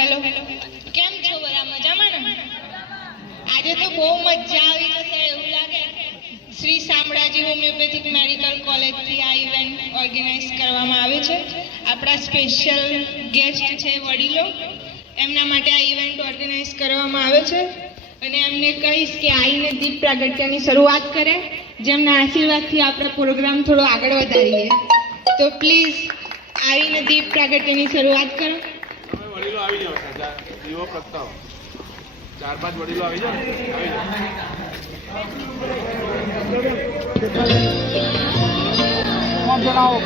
Hello, કેમ છો બધા? મજામાં ને? આજે તો બહુ મજા આવી જશે એવું લાગે. શ્રી શામળાજી હોમિયોપેથિક મેડિકલ કોલેજથી આ ઇવેન્ટ ઓર્ગેનાઇઝ કરવામાં આવે છે. આપણા સ્પેશિયલ ગેસ્ટ છે વડીલો, એમના માટે આ ઇવેન્ટ ઓર્ગેનાઇઝ કરવામાં આવે છે. અને એમને કહીશ કે આઈને દીપ પ્રાગટ્યની શરૂઆત કરે, જેમના આશીર્વાદથી આપણે પ્રોગ્રામ થોડો આગળ વધારીએ. તો પ્લીઝ આવીને દીપ પ્રાગટ્યની શરૂઆત કરો. વડીલો આવી જાઓ, દીવો પ્રગટાવો. 4-5 વડીલો આવી જાઓ, આવી જાઓ. પાંચ જણાવો.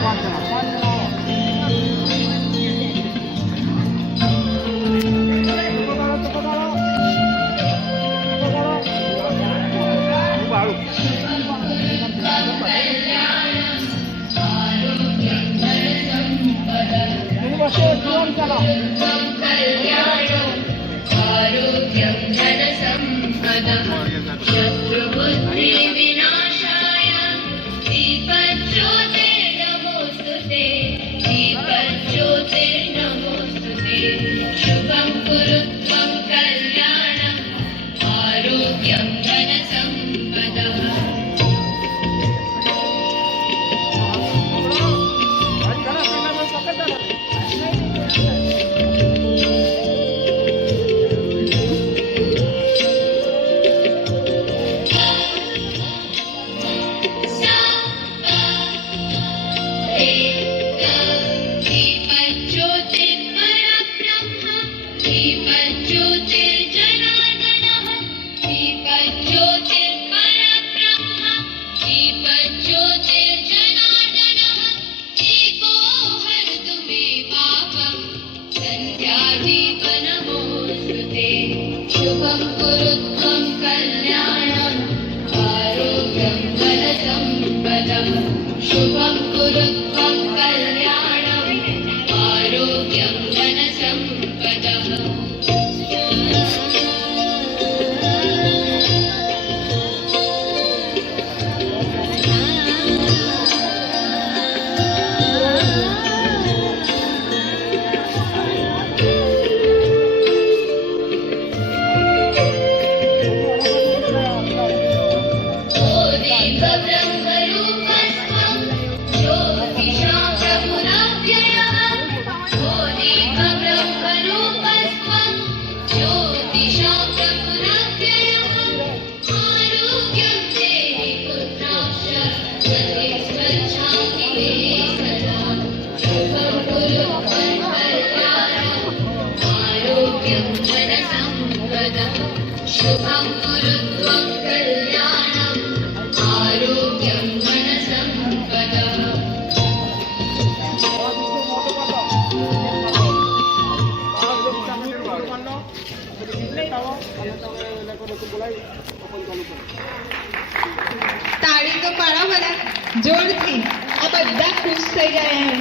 તાળી તો પાડો બધા જોરથી, આ બધા ખુશ થઈ જાય એમ.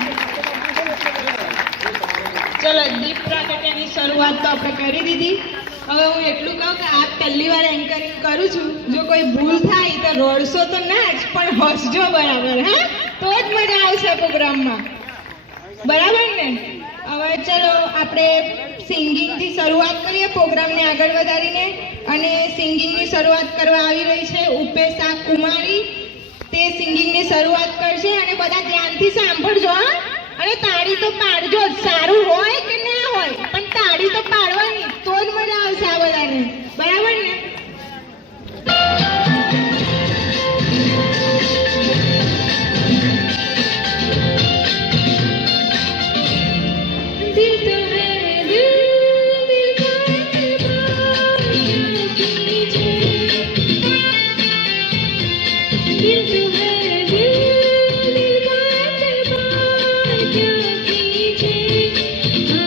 ચલો, દીપ પ્રાગટ્યની શરૂઆત તો આપણે કરી દીધી. હવે હું એટલું કહું કે આ પહેલી વાર એન્કરિંગ કરું છું. જો કોઈ ભૂલ થાય તો રોડશો તો ના જ, પણ હસજો બરાબર. હા, તો જ મજા આવશે પ્રોગ્રામમાં, બરાબર ને? હવે ચલો આપણે સિંગિંગથી શરૂઆત કરીએ પ્રોગ્રામને આગળ વધારીને. અને સિંગિંગની શરૂઆત કરવા આવી રહી છે ઉપેશા કુમારી. તે સિંગિંગની શરૂઆત કરશે અને બધા ધ્યાનથી સાંભળજો. હા, અને તાળી તો પાડજો. સારું હોય કે ના હોય, પણ તાળી તો પાડવાની, તો જ મજા આવશે આ બધાને, બરાબર ને?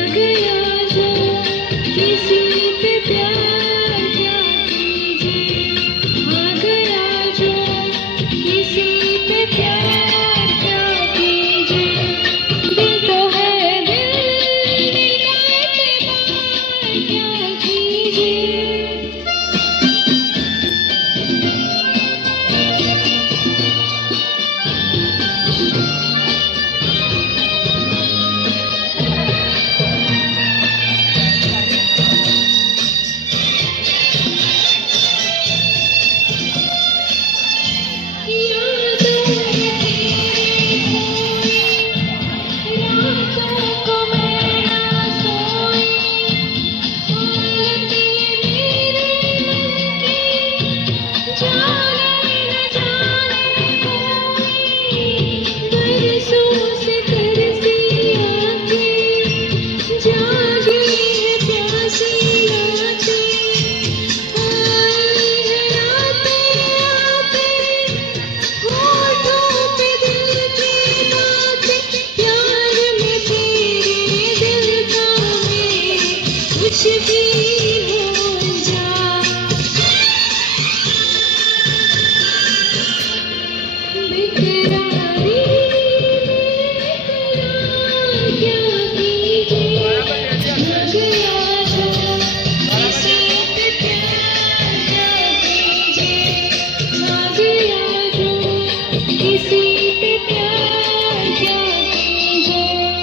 Good. कुछ भी हो जाए, बेकरारी क्या कीजिए, हो गया जो किसी पे प्यार क्या कीजिए, आ गया जो किसी पे प्यार क्या कीजिए।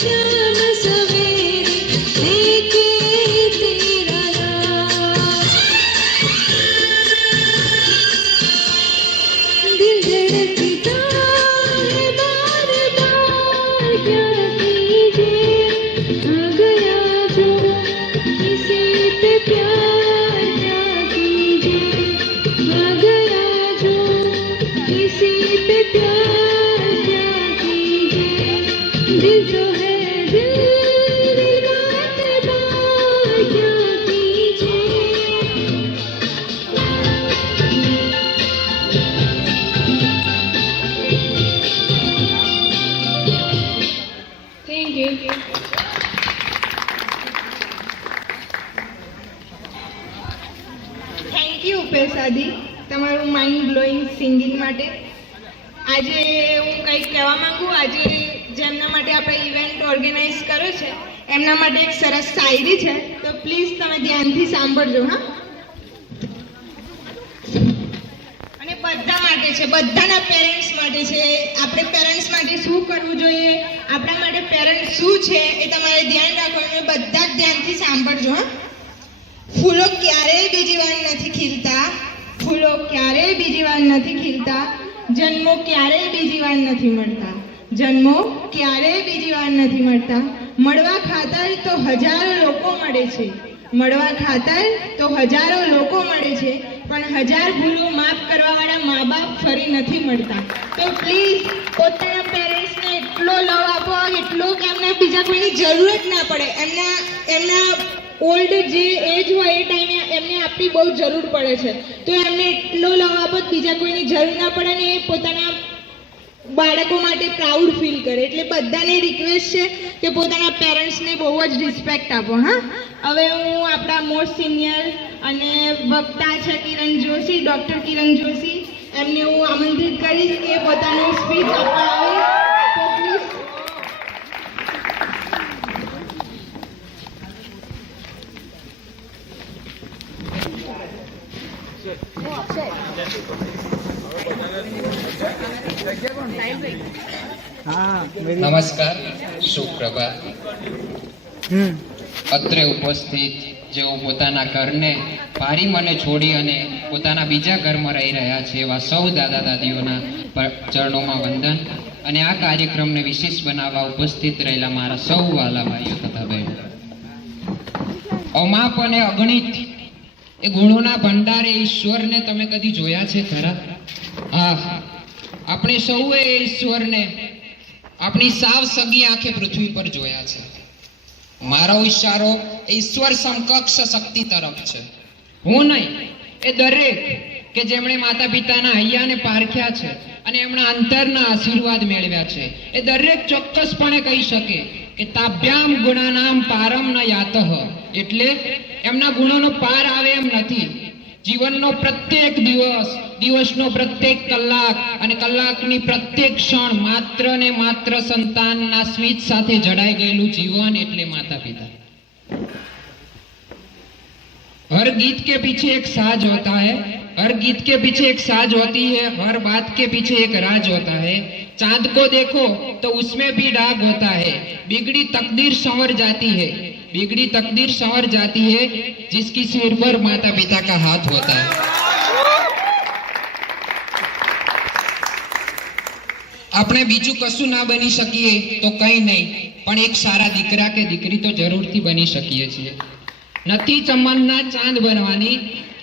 शाम सवेरे देखे तेरा नाम, दिल धड़कता है बार बार क्या कीजिए, आ गया जो किसी पे प्यार क्या कीजिए, आ गया जो किसी पे प्यार क्या कीजिए। दिल तो है दिल बात बात क्या कीजिए। Thank you. થેન્ક યુ પેશાદી, તમારું માઇન્ડ બ્લોઈંગ સિંગિંગ માટે. આજે હું કંઈક કહેવા માંગુ. આજે જેમના માટે આપણે ઇવેન્ટ ઓર્ગેનાઇઝ કર્યો છે એમના માટે એક સરસ શાયરી છે, તો પ્લીઝ તમે ધ્યાનથી સાંભળજો. હા, અને બધા માટે છે, બધાના પેરેન્ટ્સ માટે છે. આપણે પેરેન્ટ્સ માટે શું કરવું જોઈએ, આપણા માટે પેરેન્ટ્સ શું છે એ તમારે ધ્યાન રાખવાનું. બધા જ ધ્યાનથી સાંભળજો. હા, ફૂલો ક્યારેય બીજી વાર નથી ખીલતા, ફૂલો ક્યારેય બીજી વાર નથી ખીલતા, જન્મો ક્યારેય બીજી વાર નથી મળતા, જન્મો ક્યારેય બીજી વાર નથી મળતા. મળવા ખાતર તો હજારો લોકો મળે છે, મળવા ખાતર તો હજારો લોકો મળે છે, પણ હજાર ભૂલો માફ કરવાવાળા મા બાપ ફરી નથી મળતા. તો પ્લીઝ પોતાના પેરેન્ટ્સને એટલો લવ આપો, એટલો કે એમને બીજા કોઈની જરૂર જ ના પડે. એમના ઓલ્ડ જે એજ હોય એ ટાઈમે એમને આપણી બહુ જરૂર પડે છે, તો એમને એટલો લવ આપો બીજા કોઈની જરૂર ના પડે ને એ પોતાના બાળકો માટે પ્રાઉડ ફીલ કરે. એટલે બધાને રિક્વેસ્ટ છે કે પોતાના પેરેન્ટ્સને બહુ જ રિસ્પેક્ટ આપો. હા, હવે હું આપણા મોસ્ટ સિનિયર અને વક્તા છે કિરણ જોશી, ડૉક્ટર કિરણ જોશી, એમને હું આમંત્રિત કરીશ કે પોતાનું સ્પીચ આપવા આવે. તો પ્લીઝ. નમસ્કાર, સુપ્રભાત. અત્રે ઉપસ્થિત જેઓ પોતાના ઘરને પારી મને છોડી અને પોતાના બીજા ઘરમાં રહી રહ્યા છે એવા સૌ દાદા દાદીઓના ચરણોમાં વંદન. અને આ કાર્યક્રમને વિશેષ બનાવવા ઉપસ્થિત રહેલા મારા સૌ વાલા ભાઈઓ તથા બહેનો, અમાપ અને અગણિત એ ગુણોના ભંડારે ઈશ્વરને તમે કદી જોયા છે ખરા? હા, આપણે સૌએ ઈશ્વરને આપણી સાવ સગી આંખે પૃથ્વી પર જોયા છે. મારો ઈશારો ઈશ્વર સમકક્ષ શક્તિ તરફ છે. હું નહીં, એ દરેક કે જેમણે માતા પિતાના હૈયાને પારખ્યા છે અને એમના અંતરના આશીર્વાદ મેળવ્યા છે, એ દરેક ચોક્કસપણે કહી શકે કે તાભ્યામ ગુણાનામ પારમ ન યાતઃ, એટલે એમના ગુણોનો પાર આવે એમ નથી. જીવનનો પ્રત્યેક દિવસ, દિવસનો પ્રત્યેક કલાક અને કલાકની પ્રત્યેક ક્ષણ માત્ર ને માત્ર સંતાનના સ્મિત સાથે જડાઈ ગયેલું જીવન એટલે માતા પિતા. हर गीत के पीछे एक साज होता है, हर गीत के पीछे एक साज होती है, हर बात के पीछे एक राज होता है। चांद को देखो तो उसमें भी दाग होता है, बिगड़ी तकदीर संवर जाती है, बिगड़ी तकदीर संवर जाती है, जिसकी सिर पर माता पिता का हाथ होता है। આપણે બીજું કશું ના બની શકીએ તો કંઈ નહીં, પણ એક સારા દીકરા કે દીકરી તો જરૂરથી બની શકીએ છીએ। નથી તમન્ના ચાંદ બનવાની,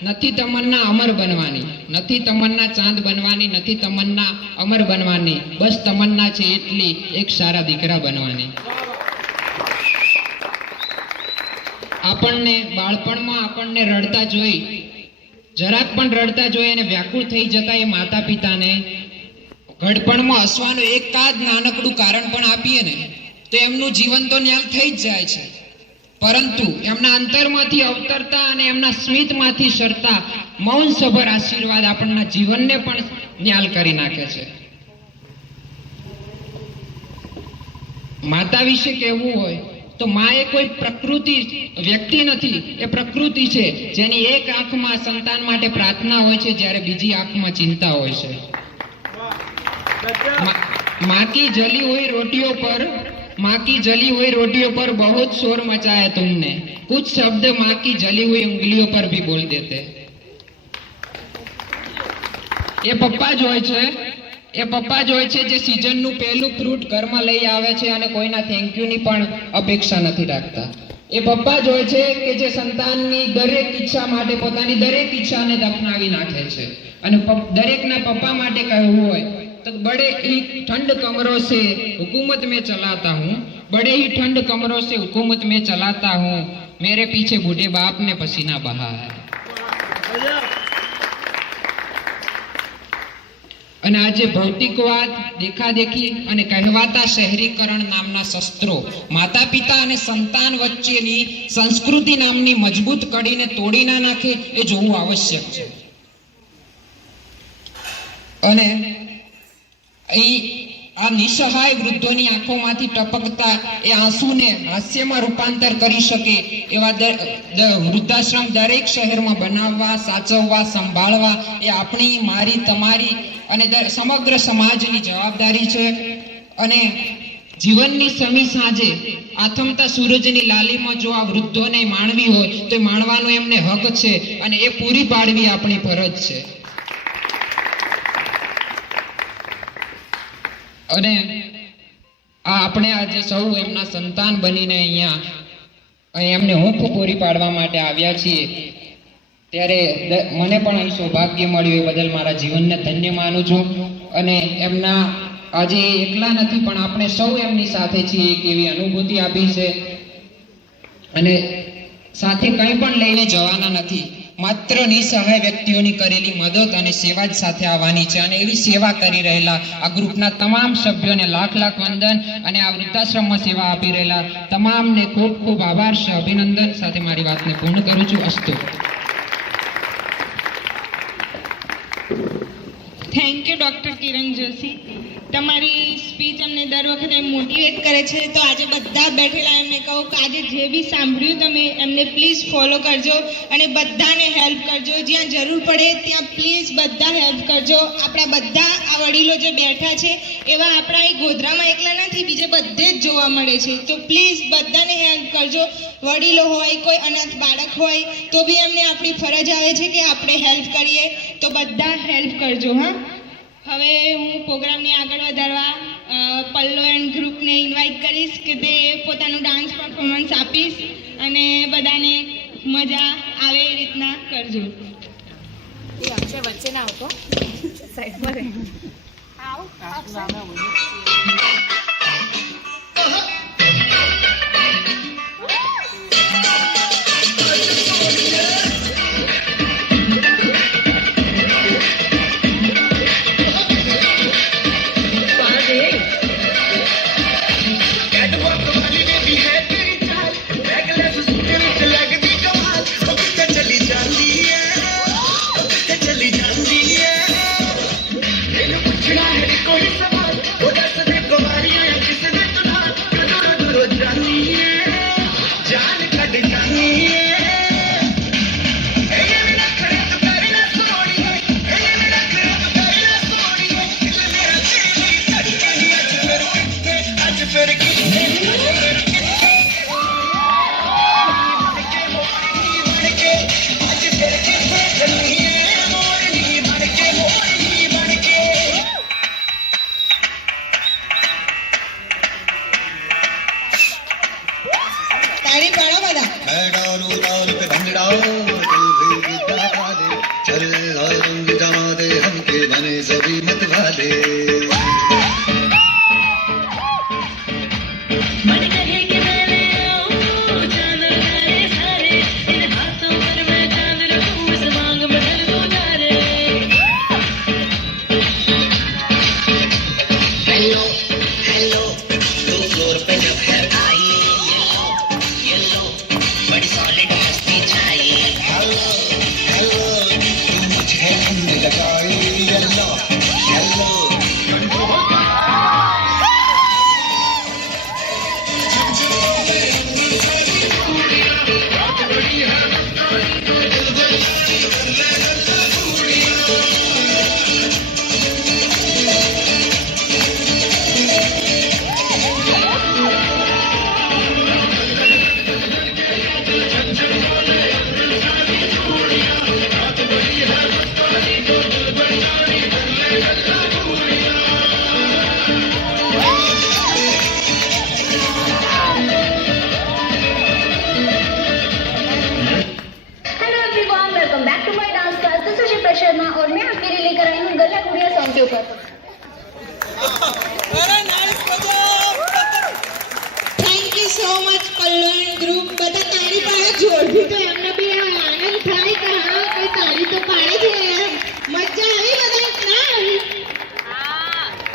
નથી તમન્ના અમર બનવાની, નથી તમન્ના ચાંદ બનવાની, નથી તમન્ના અમર બનવાની, બસ તમન્ના છે એટલી એક સારા દીકરા બનવાની। આપણને બાળપણમાં આપણને રડતા જોઈ, જરાક પણ રડતા જોઈ અને વ્યાકુળ થઈ જતા એ માતા પિતાને ઘડપણમાં હસવાનું એકાદ નાનકડું કારણ પણ આપીએ ને તો એમનું જીવન તો ન્યાલ થઈ જ જાય છે, પરંતુ એમના અંતરમાંથી અવતરતા અને એમના સ્મિતમાંથી સરતા મૌન સભર આશીર્વાદ આપણના જીવનને પણ ન્યાલ કરી નાખે છે। માતા વિશે કહેવું હોય તો માં એ કોઈ પ્રકૃતિ વ્યક્તિ નથી, એ પ્રકૃતિ છે જેની એક આંખમાં સંતાન માટે પ્રાર્થના હોય છે, જ્યારે બીજી આંખમાં ચિંતા હોય છે। माँ की जली हुई रोटियों पर, माँ की जली हुई रोटियों पर बहुत शोर मचाया तुमने, कुछ शब्द माँ की जली हुई उंगलियों पर भी बोल देते। ये पप्पा जो है छे, ये पप्पा जो है छे जे सीजनનું પહેલું ફ્રૂટ ઘરમાં લઈ આવે છે અને કોઈના થેન્ક યુ ની પણ અપેક્ષા નથી રાખતા। એ પપ્પા જો છે કે જે સંતાનની દરેક ઈચ્છા માટે પોતાની દરેક ઈચ્છાને દફનાવી નાખે છે અને દરેકના પપ્પા માટે કહેવું હોય तो बड़े ही ठंड कमरों से हुकूमत में चलाता हूँ, बड़े ही ठंड कमरों से हुकूमत में चलाता हूँ, मेरे पीछे बूढ़े बाप ने पसीना बहा है। અને આજે ભૌતિકવાદ, દેખાદેખી અને કહેવાતા શહેરીકરણ નામના શસ્ત્રો માતા પિતા અને સંતાન વચ્ચેની સંસ્કૃતિ નામની મજબૂત કડીને તોડી ના નાખે એ જોવું આવશ્યક છે। અને આ નિસહાય વૃદ્ધોની આંખોમાંથી ટપકતા એ આંસુને હાસ્યમાં રૂપાંતર કરી શકે એવા વૃદ્ધાશ્રમ દરેક શહેરમાં બનાવવા, સાચવવા, સંભાળવા એ આપણી, મારી, તમારી અને સમગ્ર સમાજની જવાબદારી છે। અને જીવનની સમી સાંજે આથમતા સૂરજની લાલીમાં જો આ વૃદ્ધોને માણવી હોય તો એ માણવાનો એમને હક છે અને એ પૂરી પાડવી આપણી ફરજ છે। અને આ આપણે આજે સૌ એમના સંતાન બનીને અહીંયા એમને હૂંફ પૂરી પાડવા માટે આવ્યા છીએ, ત્યારે મને પણ અહીં સૌભાગ્ય મળ્યું, એ બદલ મારા જીવનને ધન્ય માનું છું। અને એમના આજે એકલા નથી પણ આપણે સૌ એમની સાથે છીએ એક એવી અનુભૂતિ આપી છે। અને સાથે કંઈ પણ લઈને જવાના નથી, માત્ર નિસહાય વ્યક્તિઓની કરેલી મદદ અને સેવા જ સાથે આવવાની છે। અને એવી સેવા કરી રહેલા આ ગ્રુપના તમામ સભ્યોને લાખ લાખ વંદન અને આ વૃદ્ધાશ્રમમાં સેવા આપી રહેલા તમામને ખૂબ ખૂબ આભાર છે, અભિનંદન સાથે મારી વાતને પૂર્ણ કરું છું। અસ્તુ। થેન્ક યુ ડૉક્ટર કિરણ જોશી, તમારી સ્પીચ અમને દર વખતે મોટિવેટ કરે છે। તો આજે બધા બેઠેલા એમને કહું કે આજે જે બી સાંભળ્યું તમે એમને પ્લીઝ ફોલો કરજો અને બધાને હેલ્પ કરજો, જ્યાં જરૂર પડે ત્યાં પ્લીઝ બધા હેલ્પ કરજો। આપણા બધા આ વડીલો જે બેઠા છે એવા આપણા અહીં ગોધરામાં એકલા નથી, બીજે બધે જ જોવા મળે છે। તો પ્લીઝ બધાને હેલ્પ કરજો, વડીલો હોય, કોઈ અનાથ બાળક હોય તો બી એમને આપણી ફરજ આવે છે કે આપણે હેલ્પ કરીએ, તો બધા હેલ્પ કરજો। હા, હવે હું પ્રોગ્રામને આગળ વધારવા પલ્લો એન્ડ ગ્રુપને ઇન્વાઇટ કરીશ કે તે પોતાનું ડાન્સ પરફોર્મન્સ આપીશ અને બધાને મજા આવે એ રીતના કરજો। વચ્ચે ના આવતો સાઈડમાં રહે આવો कोई सवाल वो दस दे कुमारी बने सभी मत वाले। मन कहे कि मैं ले आऊं चांद तारे सारे, इन हाथों पर मैं चांद रखूं, इस मांग में ढल दूं तारे। हेलो हेलो तू फ्लोर पे जब है आई, येलो बड़ी सॉलिड मस्ती छाई। हेलो हेलो तू मुझे नींद लगाई, yellow yellow hello everyone, welcome back to my dance class. This is Shipra Sharma और मैं आपके लिए लेकर आई हूँ गल्ला गुड़िया सॉन्ग के ऊपर। Thank you so much Pallu and group. બધા તાળી પાડો જોરથી, તો એમને બી આ આનંદ થાય કે હા કોઈ તાળી તો પાડે છે યાર. મજા આવી બધાને ના આવી?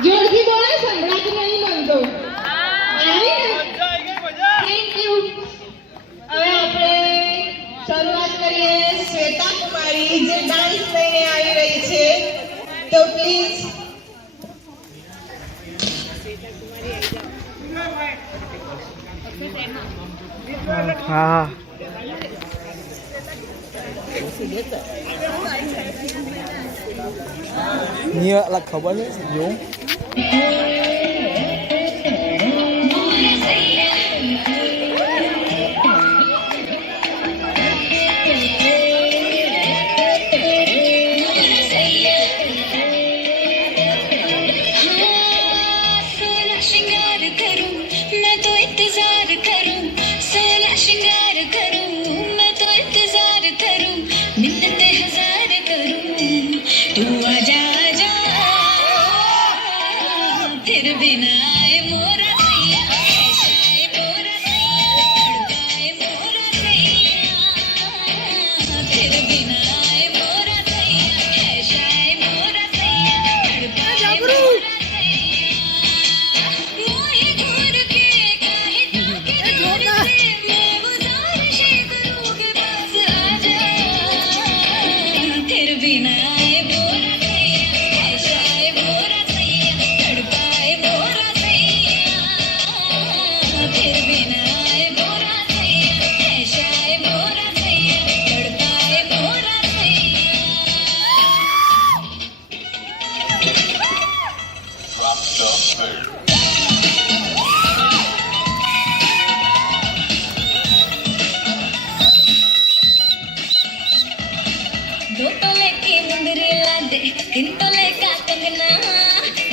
જોરથી બોલો, સંભળાતું નહીં મને તો. આવી ને? Thank you. હવે આપણે શરૂઆત કરીએ. શ્વેતા કુમારી જે ડાન્સ લઈને આવી રહી છે, તો please. Nhựa là khẩu bánh Dũng. सोलह श्रृंगार करूं मैं तो इंतजार करूं, सोलह श्रृंगार करूं मैं तो इंतजार करूं, मिन्नतें हजार करूं तू आजा आजा, फिर बिना आए मोरा सैया, ऐसा आए मोरा सैया, तड़पाए मोरा सैया, फिर बिना आए मोरा सैया, ऐसा आए मोरा सैया, तड़पाए मोरा सैया। मोहे घूर के काहे ताके दूर से, मैं गुजारिश करूं कि बस आजा, फिर बिना आए मोरा सैया, ऐसा आए मोरा सैया, तड़पाए मोरा सैया, फिर बिना आए मोरा सैया, ऐसा आए मोरा सैया, तड़पाए मोरा सैया। दो तोले की मुंदरी ला दे, तीन तोले का कंगना,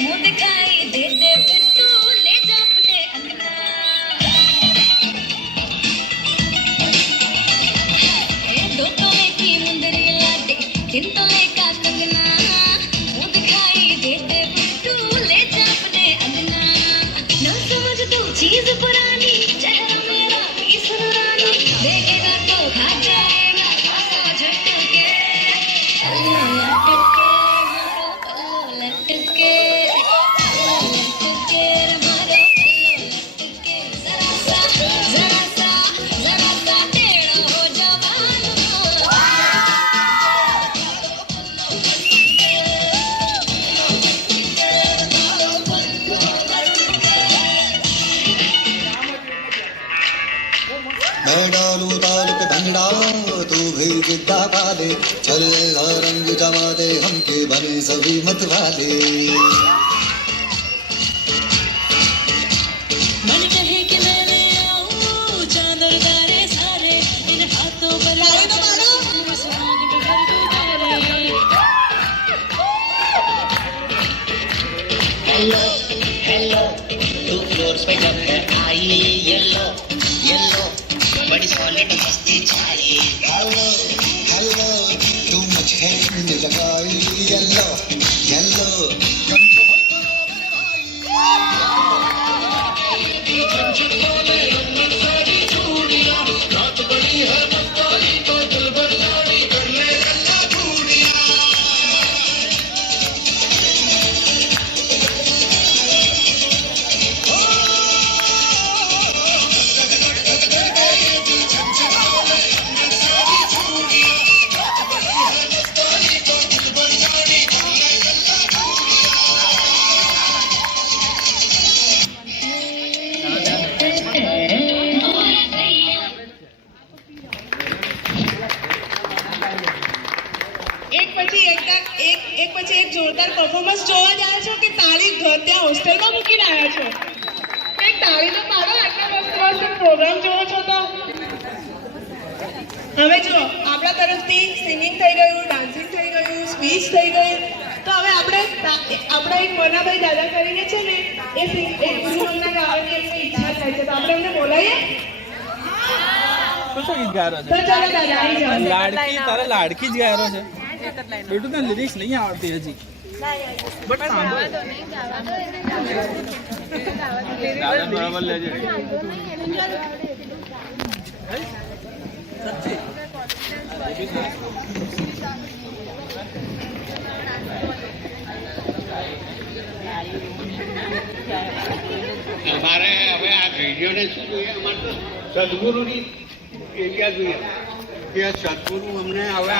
मुंह दिखाई दे दे फिर तू ले जा अपने अंगना। दो तोले की मुंदरी ला दे, तीन तोले का कंगना, मुंह दिखाई दे दे फिर तू ले जा अपने अंगना। ना समझ तू चीज पुरानी, चेहरा मेरा पीस रानी, देखेगा तो खा जाएगा खासा झटके। पल्लू लटके मारो पल्लू लटके, पल्लू लटके मारो पल्लू लटके, जरा सा टेढ़ा हो जवान मैं डालू ताल पे भंगड़ा, तू भी गिद्दा पाले, चल और रंग जमा दे हमके बने सभी मत वाले। मन कहे कि मैं ले आऊं चांद और तारे सारे, इन हाथों पर તાળી તો પાડો. इस मांग में भर दूं तारे। हेलो हेलो तू फ्लोर पे जब है आई, येलो येलो बड़ी सॉलिड मस्ती छाई। हेलो हेलो तू मुझे नींद लगाई, येलो येलो જોવા જ આવ્યા છો કે તાળી ત્યાં હોસ્ટેલમાં મૂકીને આવ્યા છો? કંઈક તાળી તો પાડો, આટલા મસ્ત પ્રોગ્રામ જોવો છો તો. હવે જુઓ, આપણા તરફથી સિંગિંગ થઈ ગયું, ડાન્સિંગ થઈ ગયું, સ્પીચ થઈ ગઈ. તો હવે આપણા એક મનાભાઈ દાદા કરીને છે ને એ ગુરુવંદના ગાવાની એમની ઈચ્છા થાય છે, તો આપણે એમને બોલાવીએ. કશો ગીત ગાયો તો ચાલો દાદા આવી જાઓ. છે લાડકી તારે લાડકી જ ગાયો છે બેટું તને લિરિક્સ નહીં આવડતી હજી બટ દાદા બરાબર લેજે અમારે હવે આ રેડિયોને શું જોઈએ? અમારે તો સદગુરુની એરિયા જોઈએ કે સદગુરુ અમને હવે આ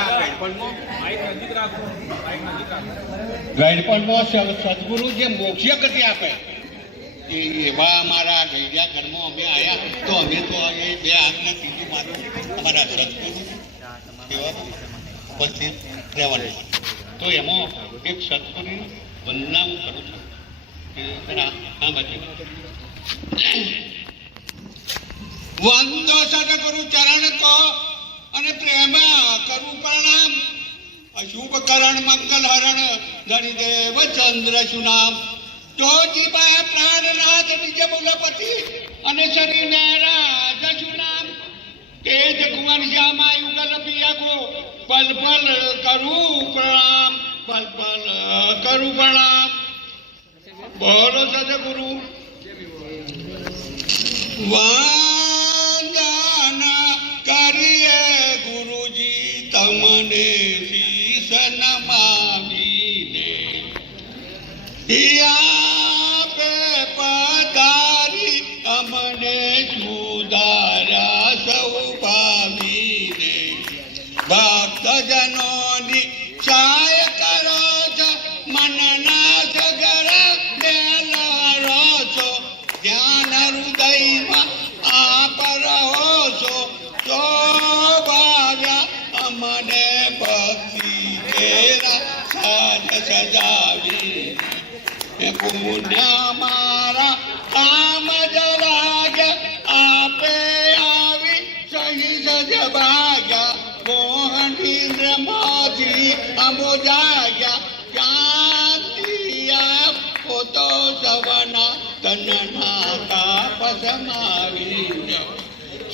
ગાઈડપણમાં સદગુરુ જે મોક્ષ ગતિ આપે એવા અમારા ગઈડિયા ઘરમાં અમે આવ્યા તો અમે તો એ બે હાથને ત્રીજું મારું અમારા સદગુરુ એવા ઉપસ્થિત રહેવાનું. તો એમાં એક સદગુરુની વંદના હું કરું છું. વંદો સદગુરુ ચરણ કો અને પ્રેમ કરું પ્રણામ. અશુભ કરણ મંગલ હરણ ધણી દેવ ચંદ્ર સુનામ. તો જીવા પ્રાણનાથ નિજ મૂલપતિ અને શરીર રાજ સુનામ. તેજ કુંવર શ્યામા યુગલ પિયાગો પલ પલ કરું પ્રણામ, પલ પલ કરું પ્રણામ. બોલો સદગુરુ. વંદન કરીએ ગુરુજી તમને શીશ નમાવીને. આપે પધારી અમને સુધાર્યા સૌ ભાવીને. ભક્તજનોની સહાય કરો છો, મનના સગર મેલરો છો. જ્ઞાન હૃદયમાં આપ રહો છો. શોભાવ્યા અમને ભક્તિ તેરા સાજ સજાવી. પુણ્ય મારા કામ જલાગ્યા આપે આવી સહી સજ ભાગ્યા. મોહનીન્દ્રમાંથી અમો જાગ્યા. શાંતિ આપો તો સવના તનના તાપ સમાવી.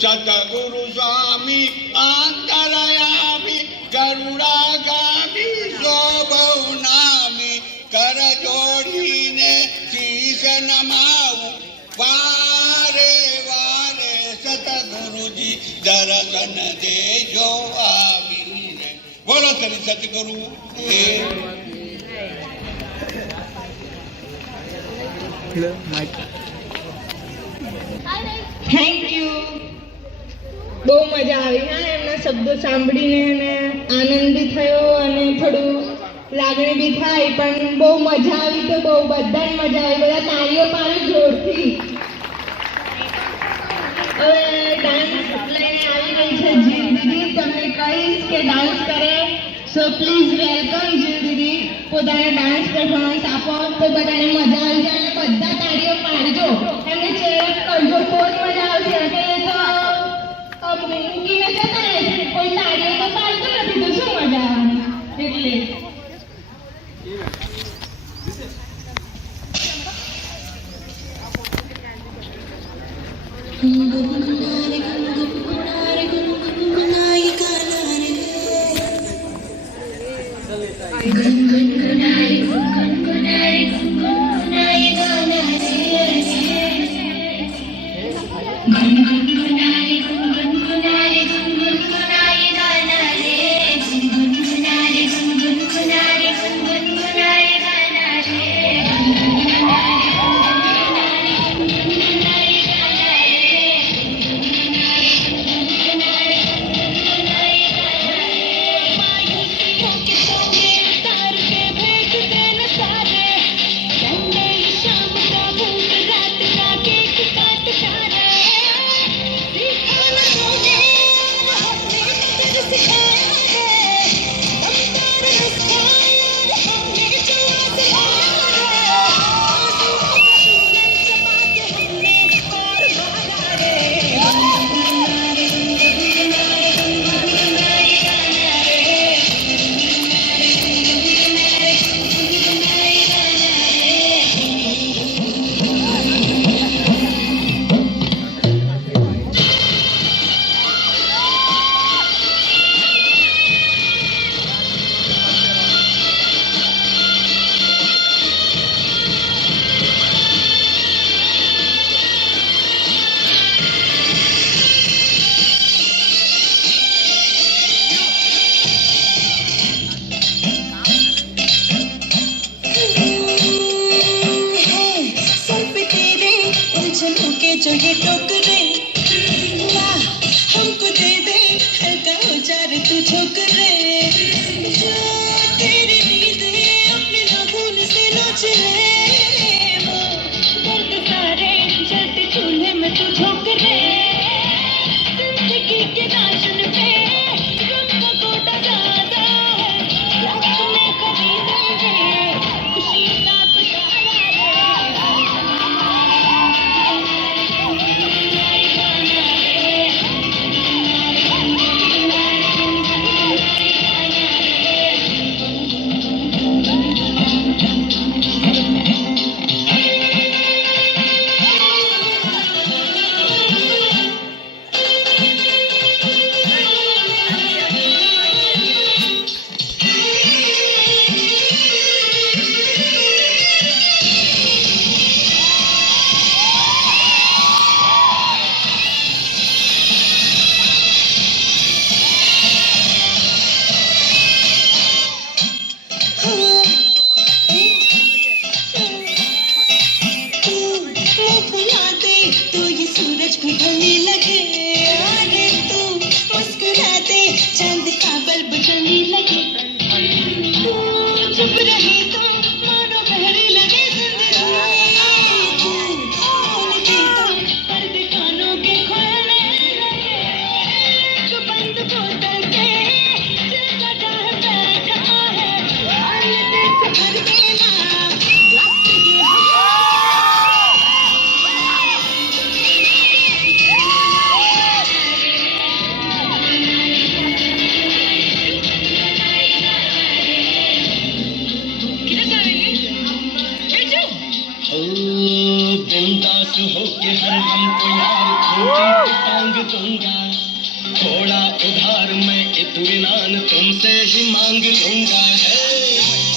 સતગુરુ સ્વામી આંતરયામી ગરુડાગામી શોભવ નામી. કર જોડીને શીશ નમાવું વારે વારે. સતગુરુજી દર્શન દેજો આવીને. બોલો શ્રી સતગુરુ. Thank you. બહુ મજા આવી હા એમના શબ્દો સાંભળીને, અને આનંદ બી થયો અને થોડું લાગણી બી થાય, પણ બહુ મજા આવી. તો બહુ બધાને મજા આવી, બધા તાળીઓ પાડો જોરથી. હવે ડાન્સ લઈને આવી રહી છે જી દીદી. તમને કહીશ કે ડાન્સ કરે, સો પ્લીઝ વેલકમ જી દીદી. પોતાનો ડાન્સ પરફોર્મન્સ આપો તો બધાને મજા આવી જાય અને બધા તાળીઓ પાડજો, એમને ચેર કરજો, બહુ જ મજા આવશે. કે તો મૂકીને જતા રહેશે, કોઈ તાળીઓ તો પાડતું નથી તો શું મજા આવવાની. એટલે जो ये टोकरे वाह हमको दे दे हल्का हो जा रे तू छोकरे जो तेरी नींद अपने नाखून से नोच ले वो दर्द सारे जलते चूल्हे में तू छोकरे जिंदगी के राशन पे गम का कोटा ज्यादा है लाख में खरीदेंगे खुशी का थोड़ा उधार मैं इत्मीनान तुमसे ही मांग लूंगा है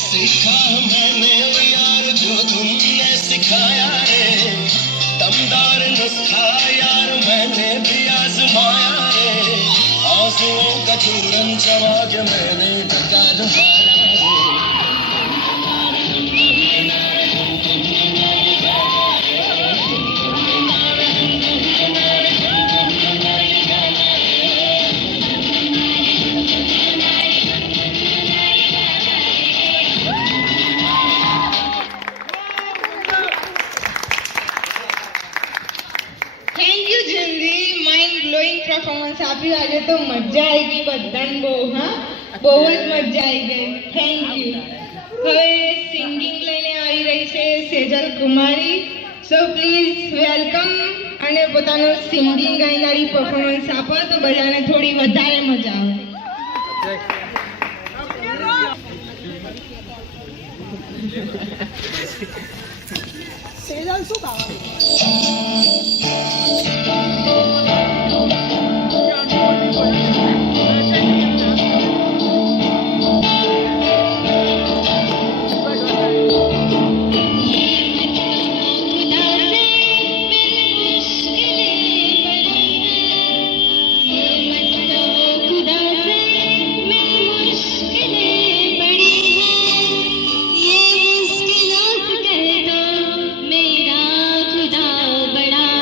सीखा मैंने वो यार जो तुमने सिखाया रे दमदार नुस्खा यार मैंने भी आजमाया रे आंसुओं का चूरन चबा के मैंने डकार मारा પરફોર્મન્સ આપ્યું આજે તો મજા આવી ગઈ બધાને બહુ હા બહુ જ મજા આવી ગઈ થેન્ક યુ હવે સિંગિંગ લઈને આવી રહી છે સેજલ કુમારી સો પ્લીઝ વેલકમ અને પોતાનું સિંગિંગ ગાઈનારી પરફોર્મન્સ આપો તો બધાને થોડી વધારે મજા આવે સેજલ શું ગાવાનું मेरा खुदा बड़ा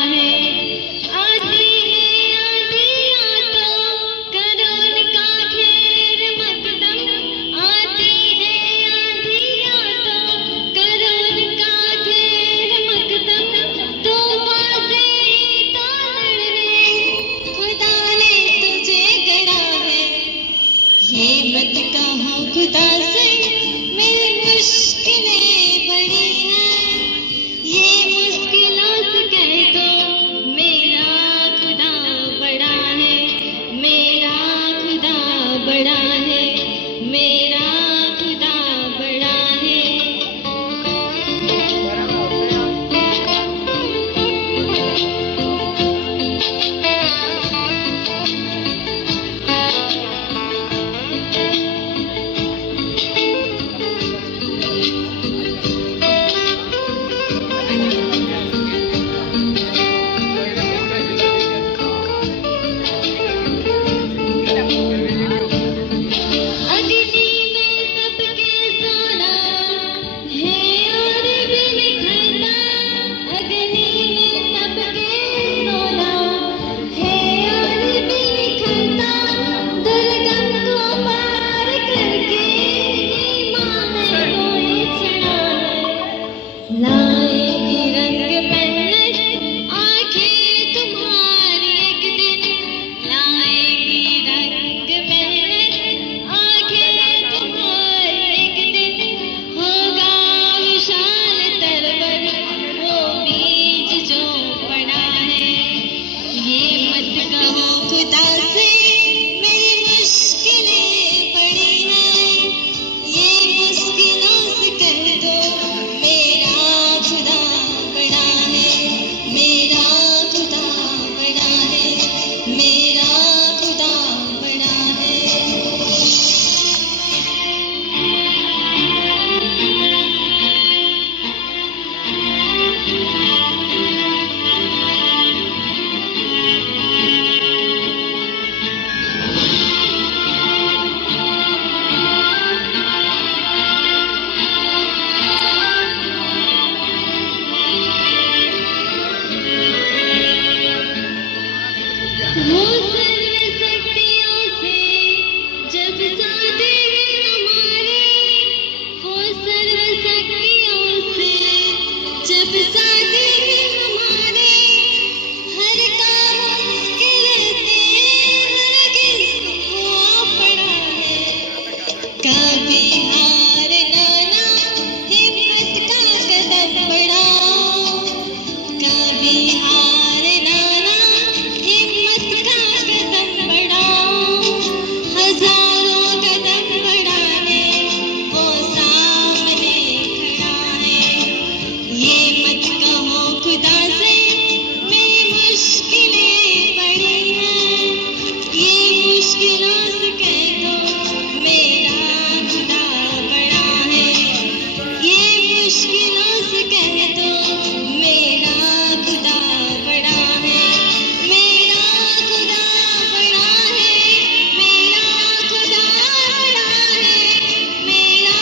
लाएगी रंग पन्नत आंखें तुम्हारी एक दिन, लाएगी रंग पन्नत आंखें तुम्हारी एक दिन, होगा विशाल तरवर वो बीज जो पड़ा है। ये मत कहो खुदा से मेरी मुश्किलें पड़ी हैं, ये मुश्किलों से कह दो मेरा खुदा बड़ा है, मेरा खुदा बड़ा है, मेरा खुदा बड़ा है। वो सर्व शक्तियों से जब साधे हमारे, वो सर्व शक्तियों से जब साधे हमारे, हर काम उसके रहते हरगिज़ हुआ पड़ा है। कभी हार ना हिम्मत का कदम बढ़ाओ, कभी हार ना हिम्मत का कदम बढ़ाओ, हजारों कदम बढ़ाने वो सामने खड़ा है। ये मत कहो खुदा से मेरी मुश्किलें बड़ी हैं, ये मुश्किलों से कह दो मेरा खुदा बड़ा है, ये मुश्किलों से कह दो मेरा खुदा बड़ा है, मेरा खुदा बड़ा है, मेरा खुदा बड़ा है, मेरा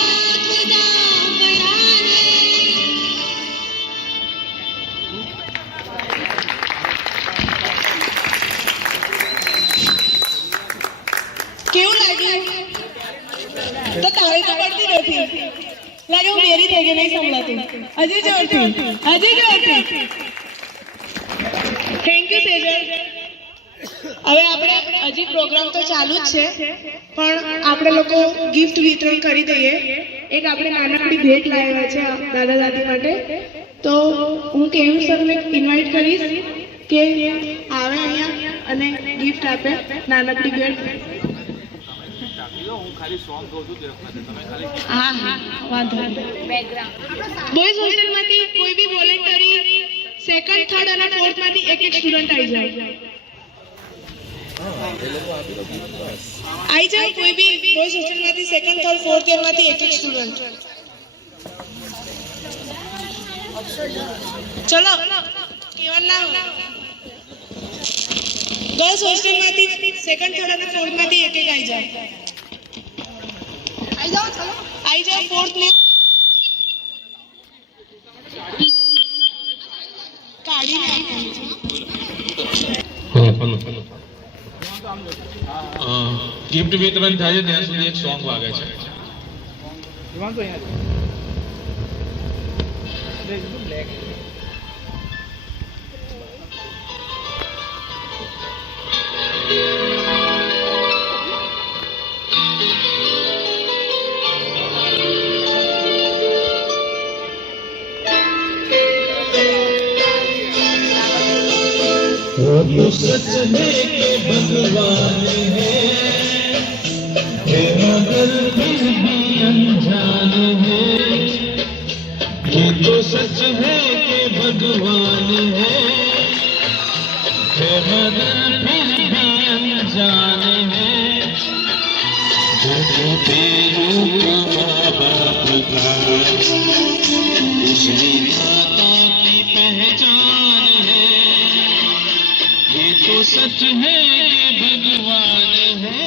खुदा बड़ा है। કેવું લાગ્યું? તો તાળી તો પડતી નથી. લાગે હું બેરી થઈ ગઈ, નહીં સંભળાતું. હજી જોરથી, હજી જોરથી. Thank you Sejal. હવે આપણે હજી પ્રોગ્રામ તો ચાલુ જ છે, પણ આપણે લોકો ગિફ્ટ વિતરણ કરી દઈએ. એક આપણે નાનકડી ભેટ લાવ્યા છે દાદા દાદી માટે. તો હું કેવું સરને ઇન્વાઇટ કરીશ કે આવે અહીંયા અને ગિફ્ટ આપે નાનકડી ભેટ. હા હા વાંધો નહીં. બોયઝ હોસ્ટેલમાંથી કોઈ બી વોલેન્ટરી સેકન્ડ થર્ડ અને ફોર્થ માંથી એક એક સ્ટુડન્ટ આવી જાય. આવી જાય કોઈ બી બોયઝ હોસ્ટેલમાંથી સેકન્ડ થર્ડ ફોર્થ યર માંથી એક એક સ્ટુડન્ટ. ચલો કેવલ ના ગર્લ્સ હોસ્ટેલમાંથી સેકન્ડ થર્ડ અને ફોર્થ માંથી એક એક આવી જાય. आई जाओ फोर्थ में गाड़ी ગિફ્ટ વિતરણ થાય છે ત્યાં સુધી એક સોંગ વાગે છે. वो तो सच है कि भगवान है मगर फिर भी अनजान है। ये तो सच है कि भगवान है मगर फिर भी अनजान है। जो बेरूप माँ बाप का उसकी माता की पहचान है। ये तो सच है कि भगवान है।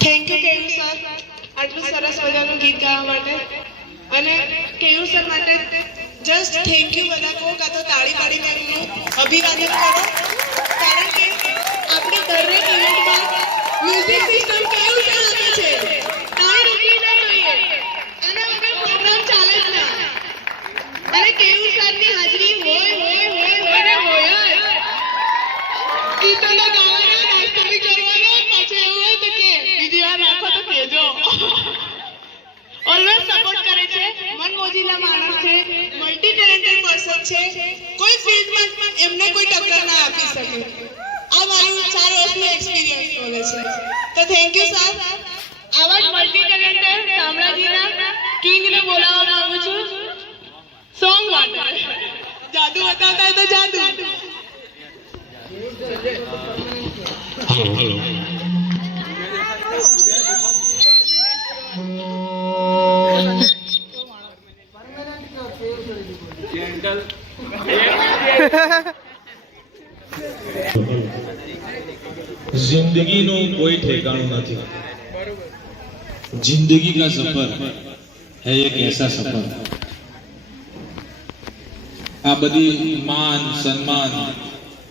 Thank you sir. આટલું સરસ મજાનું ગીત ગાવા માટે અને કેયુર સર માટે જસ્ટ થેન્ક યુ બધા કહો કાં તો તાળી પાડીને એમનું અભિવાદન કરો કારણ કે આપણી દરેક ઇવેન્ટમાં મ્યુઝિક સિસ્ટમ કેયુર સર આપે છે તાળી રોકવી ના જોઈએ અને વગર પ્રોગ્રામ ચાલે જ ના અને કેયુર સરની હાજરી હોય ને હોય જ ગીતોના ગાવાના નાસ્તો બી કરવાનો પાછું એવું હોય તો કે બીજી વાર રાખો તો કહેજો ઓલવેઝ સપોર્ટ કરે છે મન મોજીલા માણસ છે મલ્ટી ટેલેન્ટેડ પર્સન છે કોઈ ફિલ્ડમાં એમને કોઈ ટક્કર ના આપી શકે આ મારું 4 વર્ષનું એક્સપિરિયન્સ બોલે છે તો થેન્ક યુ સર આવા જ મલ્ટી ટેલેન્ટેડ શામળાજીના કિંગને બોલાવવા માંગુ છું સોંગ માટે જાદુ બતાવતા હોય તો જાદુ हेलो जिंदगी नो कोई ठेकाणु नहीं। जिंदगी का सफर है एक ऐसा सफर आ बधी मान सम्मान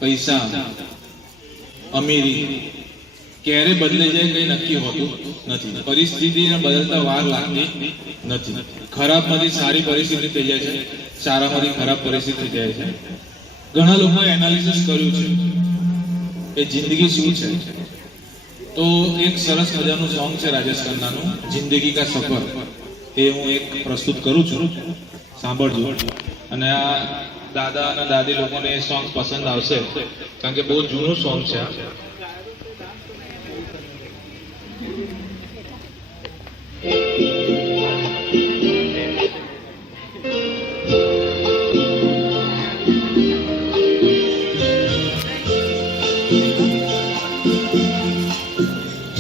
पैसा अमीरी क्यारे बदले जाए कई नक्की होतुं नथी। परिस्थिति बदलता वार लागती नथी। खराब मांथी सारी परिस्थिति थई जाय छे, सारा मांथी खराब परिस्थिति थई जाय छे। घणा लोकोए एनालिसिस कर्युं छे के जिंदगी शुं छे तो एक सरस मजानुं सॉन्ग छे राजेश खन्नानुं जिंदगी का सफर ए हूँ एक प्रस्तुत करूं छुं सांभळजो अने आ दादा અને દાદી લોકોને એ સોંગ પસંદ આવશે કારણ કે બહુ જૂનું સોંગ છે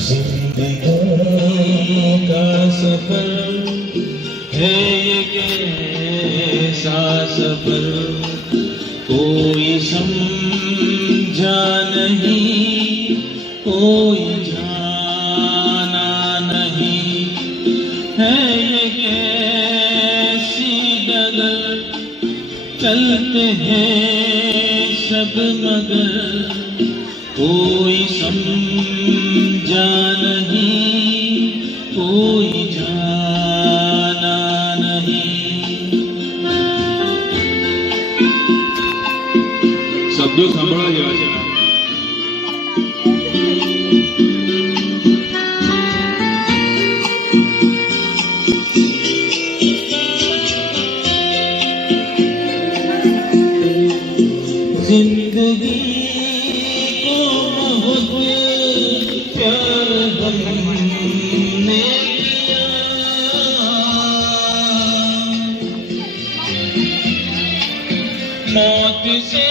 जिंदगी का सफर है ये कैसा सफर कोई समझा नहीं कोई जाना नहीं है ये कैसी डगर चलते हैं सब मगर कोई समझा नहीं कोई जाना नहीं। शब्दों सांभळवा जेवा छे। जिंदगी को बहुत प्यार हमने किया मौत से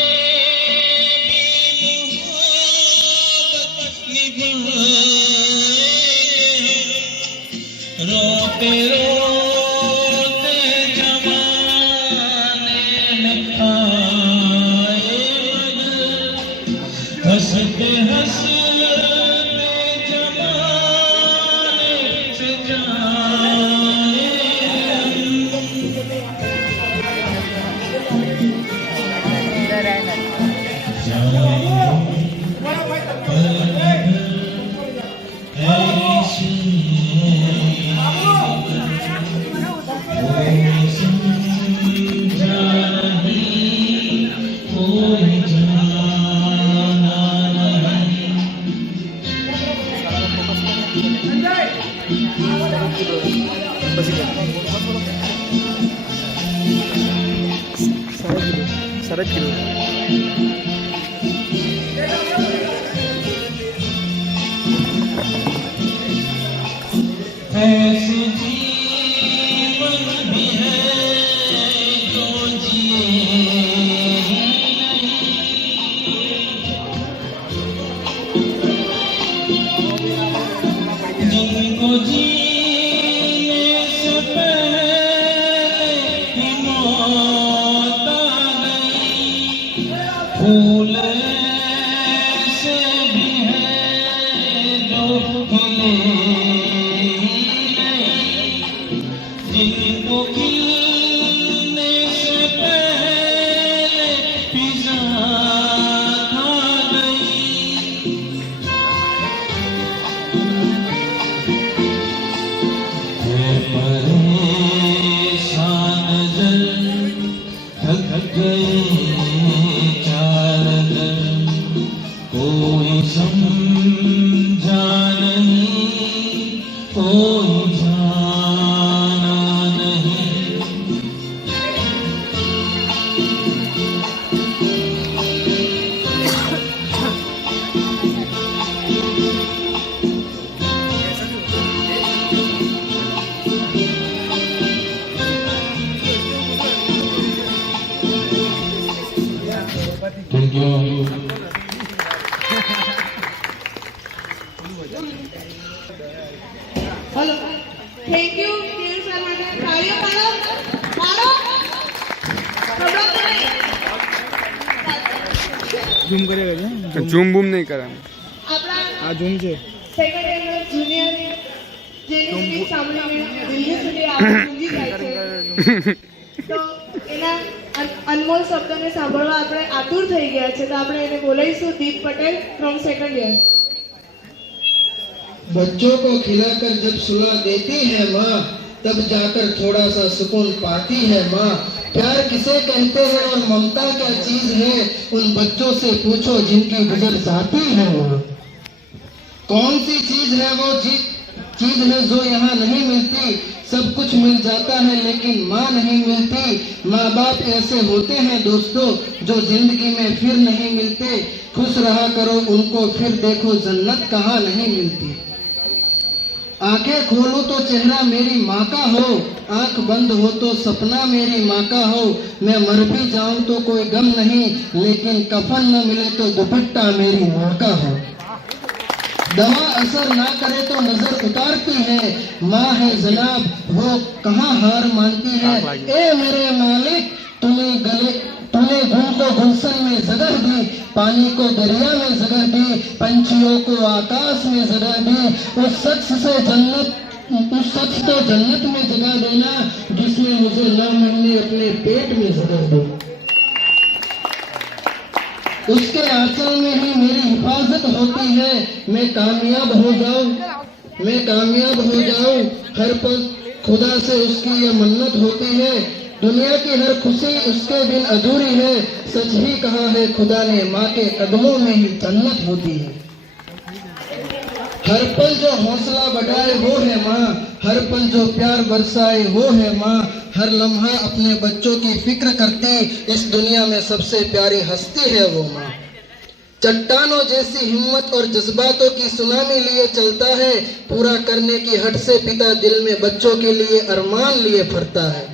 रोते रोते जमाने में आए हंसते हंसते जमाने से સરસ કીધું ऐसे जीवन भी है जो जिए नहीं जिनको जीने से पहले ही मौत आ गई फूल ऐसे भी है जो खिले થેન્ક યુ કિરણ સર માટે તાળીઓ પાડો પાડો ખબર પડે ઝૂમ કરેगा છે ઝૂમ બૂમ નહીં કરે આપણા આ ઝૂમ છે સેકન્ડ યરના જુનિયર જેની સ્પીચ સાંભળીને દિલ્હી સુધી આવું ઊંઘી જાય છે તો એના અનમોલ શબ્દોને સાંભળવા આપણે આતુર થઈ ગયા છે તો આપણે એને બોલાવીશું દીપ પટેલ ફ્રોમ સેકન્ડ યર बच्चों को खिलाकर जब सुला देती है माँ तब जाकर थोड़ा सा सुकून पाती है माँ। प्यार किसे कहते हैं और ममता क्या चीज है, उन बच्चों से पूछो जिनकी गुजर जाती है माँ। कौन सी चीज है वो चीज है जो यहाँ नहीं मिलती, सब कुछ मिल जाता है लेकिन माँ नहीं मिलती। माँ बाप ऐसे होते हैं दोस्तों जो जिंदगी में फिर नहीं मिलते, खुश रहा करो उनको फिर देखो जन्नत कहाँ नहीं मिलती। आंखें खोलो तो चेहरा मेरी माँ का हो, आंख बंद हो तो सपना मेरी माँ का हो। मैं मर भी जाऊं तो कोई गम नहीं, लेकिन कफन न मिले तो दुपट्टा मेरी माँ का हो। दवा असर ना करे तो नजर उतारती है, माँ है जनाब वो कहाँ हार मानती है। ए मेरे मालिक तूने गुल को गुलशन में जगह दी, पानी को दरिया में जगह दी, पंछियों को आकाश में जगह दी। उस शख्स तो जन्नत में जगह देना जिसने मुझे न मिलने अपने पेट में जगह दी। उसके आंचल में ही मेरी हिफाजत होती है। मैं कामयाब हो जाऊं हर पल खुदा से उसकी ये मन्नत होती है। दुनिया की हर खुशी उसके बिन अधूरी है, सच ही कहा है खुदा ने माँ के कदमों में ही जन्नत होती है। हर पल जो हौसला बढ़ाए वो है माँ, हर पल जो प्यार बरसाए वो है माँ। हर लम्हा अपने बच्चों की फिक्र करती, इस दुनिया में सबसे प्यारी हस्ती है वो माँ। चट्टानों जैसी हिम्मत और जज्बातों की सुनामी लिए चलता है, पूरा करने की हट से पिता दिल में बच्चों के लिए अरमान लिए फिरता है।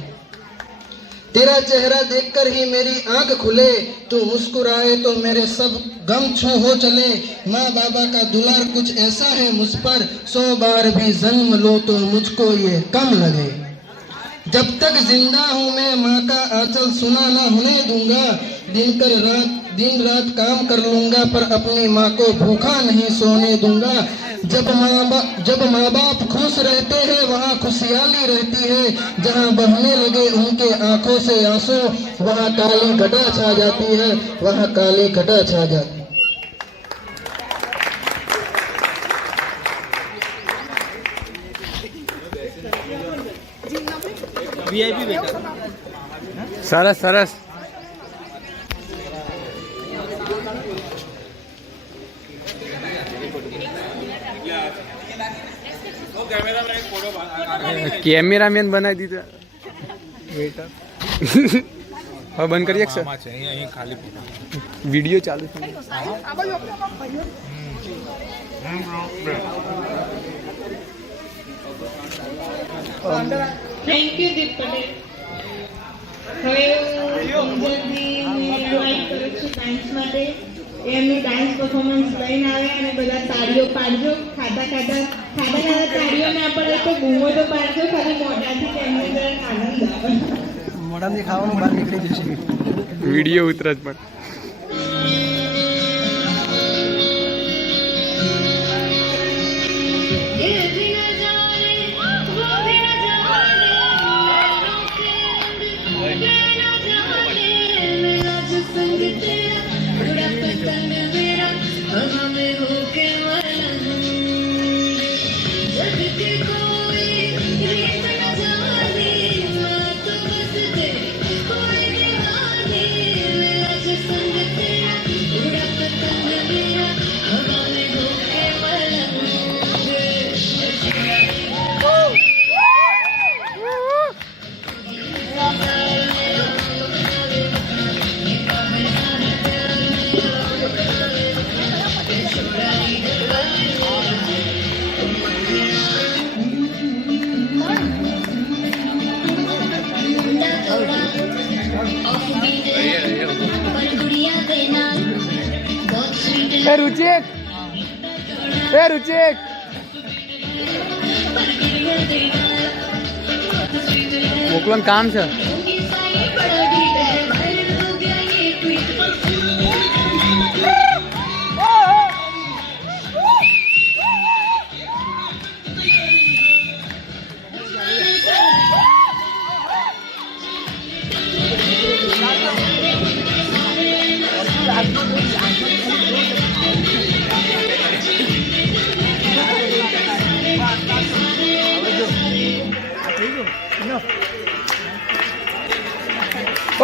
तेरा चेहरा देखकर ही मेरी आंख खुले, तू मुस्कुराए तो मेरे सब गम छू हो चले। माँ बाबा का दुलार कुछ ऐसा है मुझ पर, 100 बार भी जन्म लो तो मुझको ये कम लगे। जब तक जिंदा हूँ मैं माँ का आंचल सुना न होने दूंगा, दिन रात काम कर लूंगा पर अपनी माँ को भूखा नहीं सोने दूंगा। जब माँ बाप खुश रहते हैं वहाँ खुशहाली रहती है, जहाँ बहने लगे उनके आंखों से आंसू वहाँ काली घटा छा जाती है, वहाँ काली घटा छा जाती है। वीआईपी बेटा સરસ સરસ કેમેરામેન બનાવી દીધા વેટર હવે બંધ કરીએ સર વિડીયો ચાલુ છે થેન્ક યુ દીપ પટેલ હવે હું ઇન્વાઇટ કરું છું ડાન્સ માટે એમનું ડાન્સ પરફોર્મન્સ લઈને આવે અને બધા તાળીઓ પાડજો ખાતા તાળીઓ ના પડે તો બૂમો તો પાડજો ખાલી મોઢાથી તેમને જરાક આનંદ આવે મોઢાથી ખાવાનું બહાર નીકળી જશે વિડીયો ઉતરે જ પણ रुचिक મોકલવાનું કામ છે.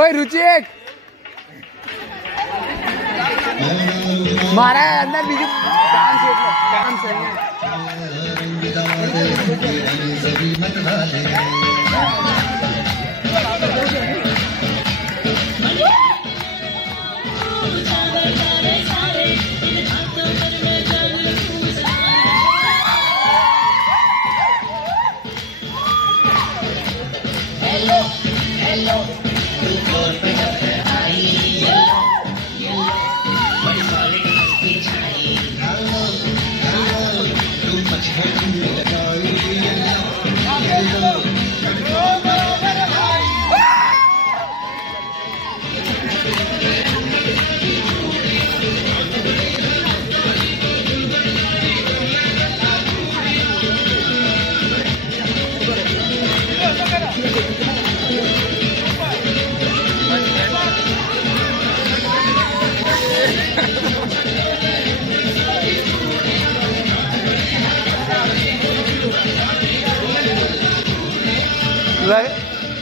ઓય રુચિક, મારા અંદર બીજું કામ છે એટલે કામ છે. सभी मत वाले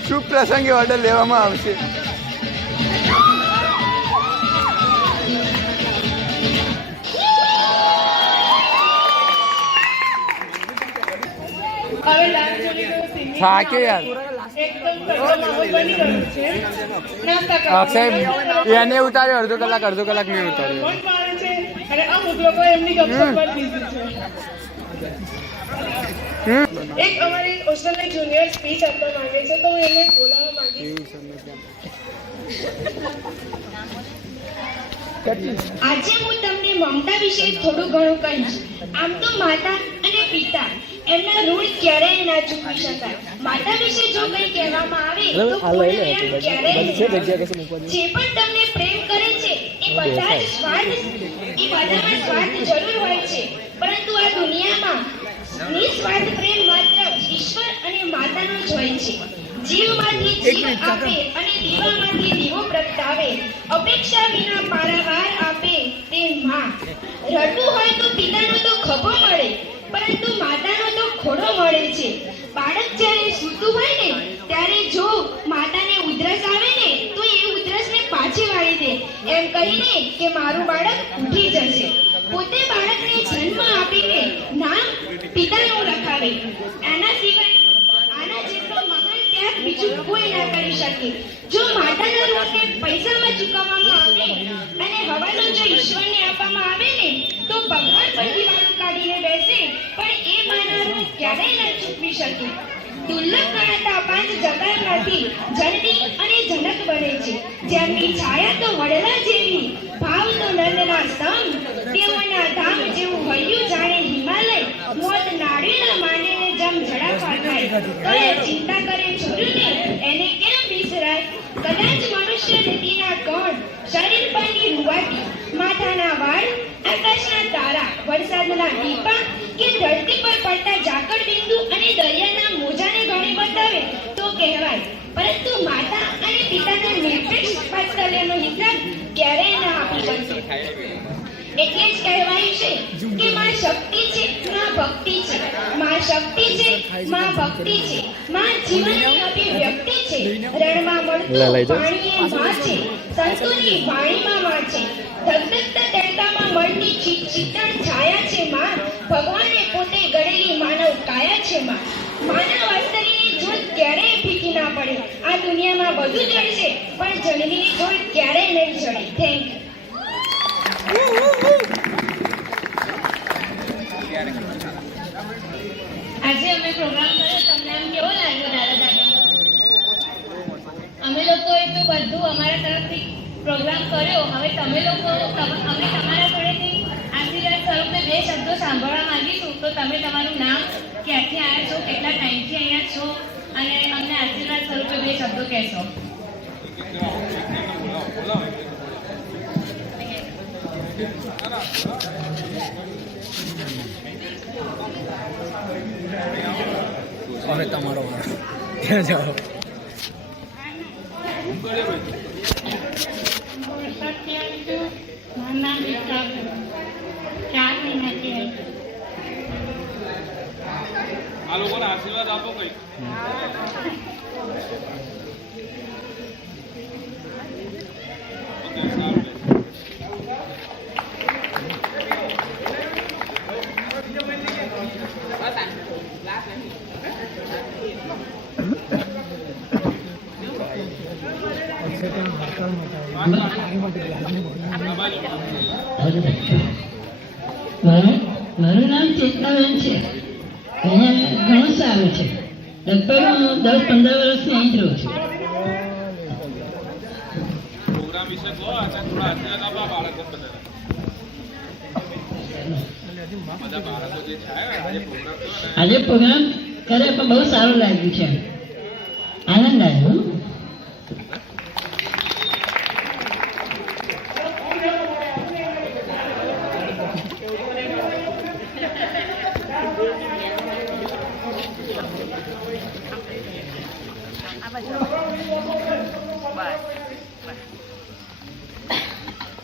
શુભ પ્રસંગે ઓર્ડર લેવામાં આવશે. થાકે યાર. અક્ષય એને ઉતાર્યો અડધો કલાક મેં ઉતાર્યો. અને અમુક લોકો એમની ગપસપ પર બીઝી છે. એક અમારી હોસ્ટેલની જુનિયર સ્પીચ આપવા માંગે છે, તો હું એને બોલાવવા માંગીશ. આજે હું તમને મમતા વિશે થોડું ઘણું કહીશ. આમ તો માતા અને પિતા એમના ઋણ ક્યારેય ના ચૂકવી શકાય. માતા વિશે જો કંઈ કહેવામાં આવે તો કોઈને પ્રેમ ક્યારેય નહીં. જે પણ તમને પ્રેમ કરે છે એ બધામાં સ્વાર્થ જરૂર હોય છે, પરંતુ આ દુનિયામાં નિસ્વાર્થ પ્રેમ માત્ર ઈશ્વર અને માતાનો જ હોય છે. જીવમાંથી જીવ આપે અને દીવામાંથી દીવો પ્રગટાવે, અપેક્ષા વિના પારાવાર આપે તે માં. રડવું હોય તો પિતાનો તો ખભો મળે, પરંતુ માતાનો તો ખોડો મળે છે. બાળક જ્યારે સૂતું હોય ને ત્યારે જો માતાને ઉધરસ આવે ને તો એ ઉધરસને પાછી વાળી દે, એમ કહીને કે મારું બાળક ઉઠી જશે. પોતે બાળકને જન્મ આપીને નામ પિતાનું લખાવે. આના સિવાય આના જેટલો મહાન ત્યાગ બીજું કોઈ ના કરી શકે. જો માતાના ઋણને પૈસામાં ચૂકવવામાં આવે અને હવાલો જો ઈશ્વરને આપવામાં આવે ને તો ભગવાન પણ દિવાળું કાઢીને બેસે, પણ એ માના ઋણ ક્યારેય ન ચૂકવી શકે. દુર્લભ ગણાતા 5 જગારમાંથી જનની અને જનક બને છે. જેમની છાયા તો વડલા જેવી, ભાવ તો નંદના સ્તંભ, તેઓના ધામ જેવું હૈયું જાણે હિમાલય. મોત નાડીના માંડીને જમ ઝડાફા થાય, તો એ ચિંતા કરે છોરુને એને કેમ વિસરાય. કદાચ મનુષ્ય નીતિના કોણ, શરીર પરની રૂવાટી, માથાના વાળ, આકાશના તારા, વરસાદના ટીપા કે ધરતી પર પડતા ઝાકળ બિંદુ અને દરિયાના મોજાને ગણી બતાવે તો કહેવાય, પરંતુ માતા અને પિતાના નિરપેક્ષ વાત્સલ્યનો હિસાબ ક્યારેય ના આપી શકશે. એટલે જ કહેવાયું છે કે માં શક્તિ છે, માં ભક્તિ છે. માં શક્તિ છે, માં ભક્તિ છે. માં જીવનની અભિવ્યક્તિ છે. રણમાં મળતું પાણી એ માં છે, સંતોની વાણીમાં માં છે. ધગધગતા તડકામાં મળતી શીતળ છાયા છે માં. ભગવાને પોતે ગળેલી માનવ કાયા છે માં. માનવ વાત્સલ્યની જ્યોત ક્યારેય ફીકી ના પડે. આ દુનિયામાં બધું જળશે પણ જનનીની જ્યોત ક્યારેય નહીં જળે. Thank you. આજે અમે પ્રોગ્રામ કર્યો, તમને આમ કેવો લાગ્યો દાદા દાદી? અમે લોકોએ તો બધું અમારા તરફથી પ્રોગ્રામ કર્યો. હવે તમે લોકો અમે તમારા જોડેથી આશીર્વાદ સ્વરૂપે 2 શબ્દો સાંભળવા માંગીશું. તો તમે તમારું નામ, ક્યાંથી આવ્યા છો, કેટલા ટાઈમથી અહીંયા છો અને અમને આશીર્વાદ સ્વરૂપે બે શબ્દો કહેશો. હવે તમારો વારો. ત્યાં જાઓ. આ લોકોને આશીર્વાદ આપો કઈ. મારું નામ ચેતનાબેન છે. અહીંયા ઘણું સારું છે. લગભગ હું 10-15 વર્ષથી અહીં જ રહું છું. પ્રોગ્રામ વિશે કહો. થોડા આશીર્વાદ આપો બાળકો બધા બાળકો જે છે આજે પ્રોગ્રામ કરે પણ બહુ સારું લાગ્યું છે. આનંદ આવ્યો.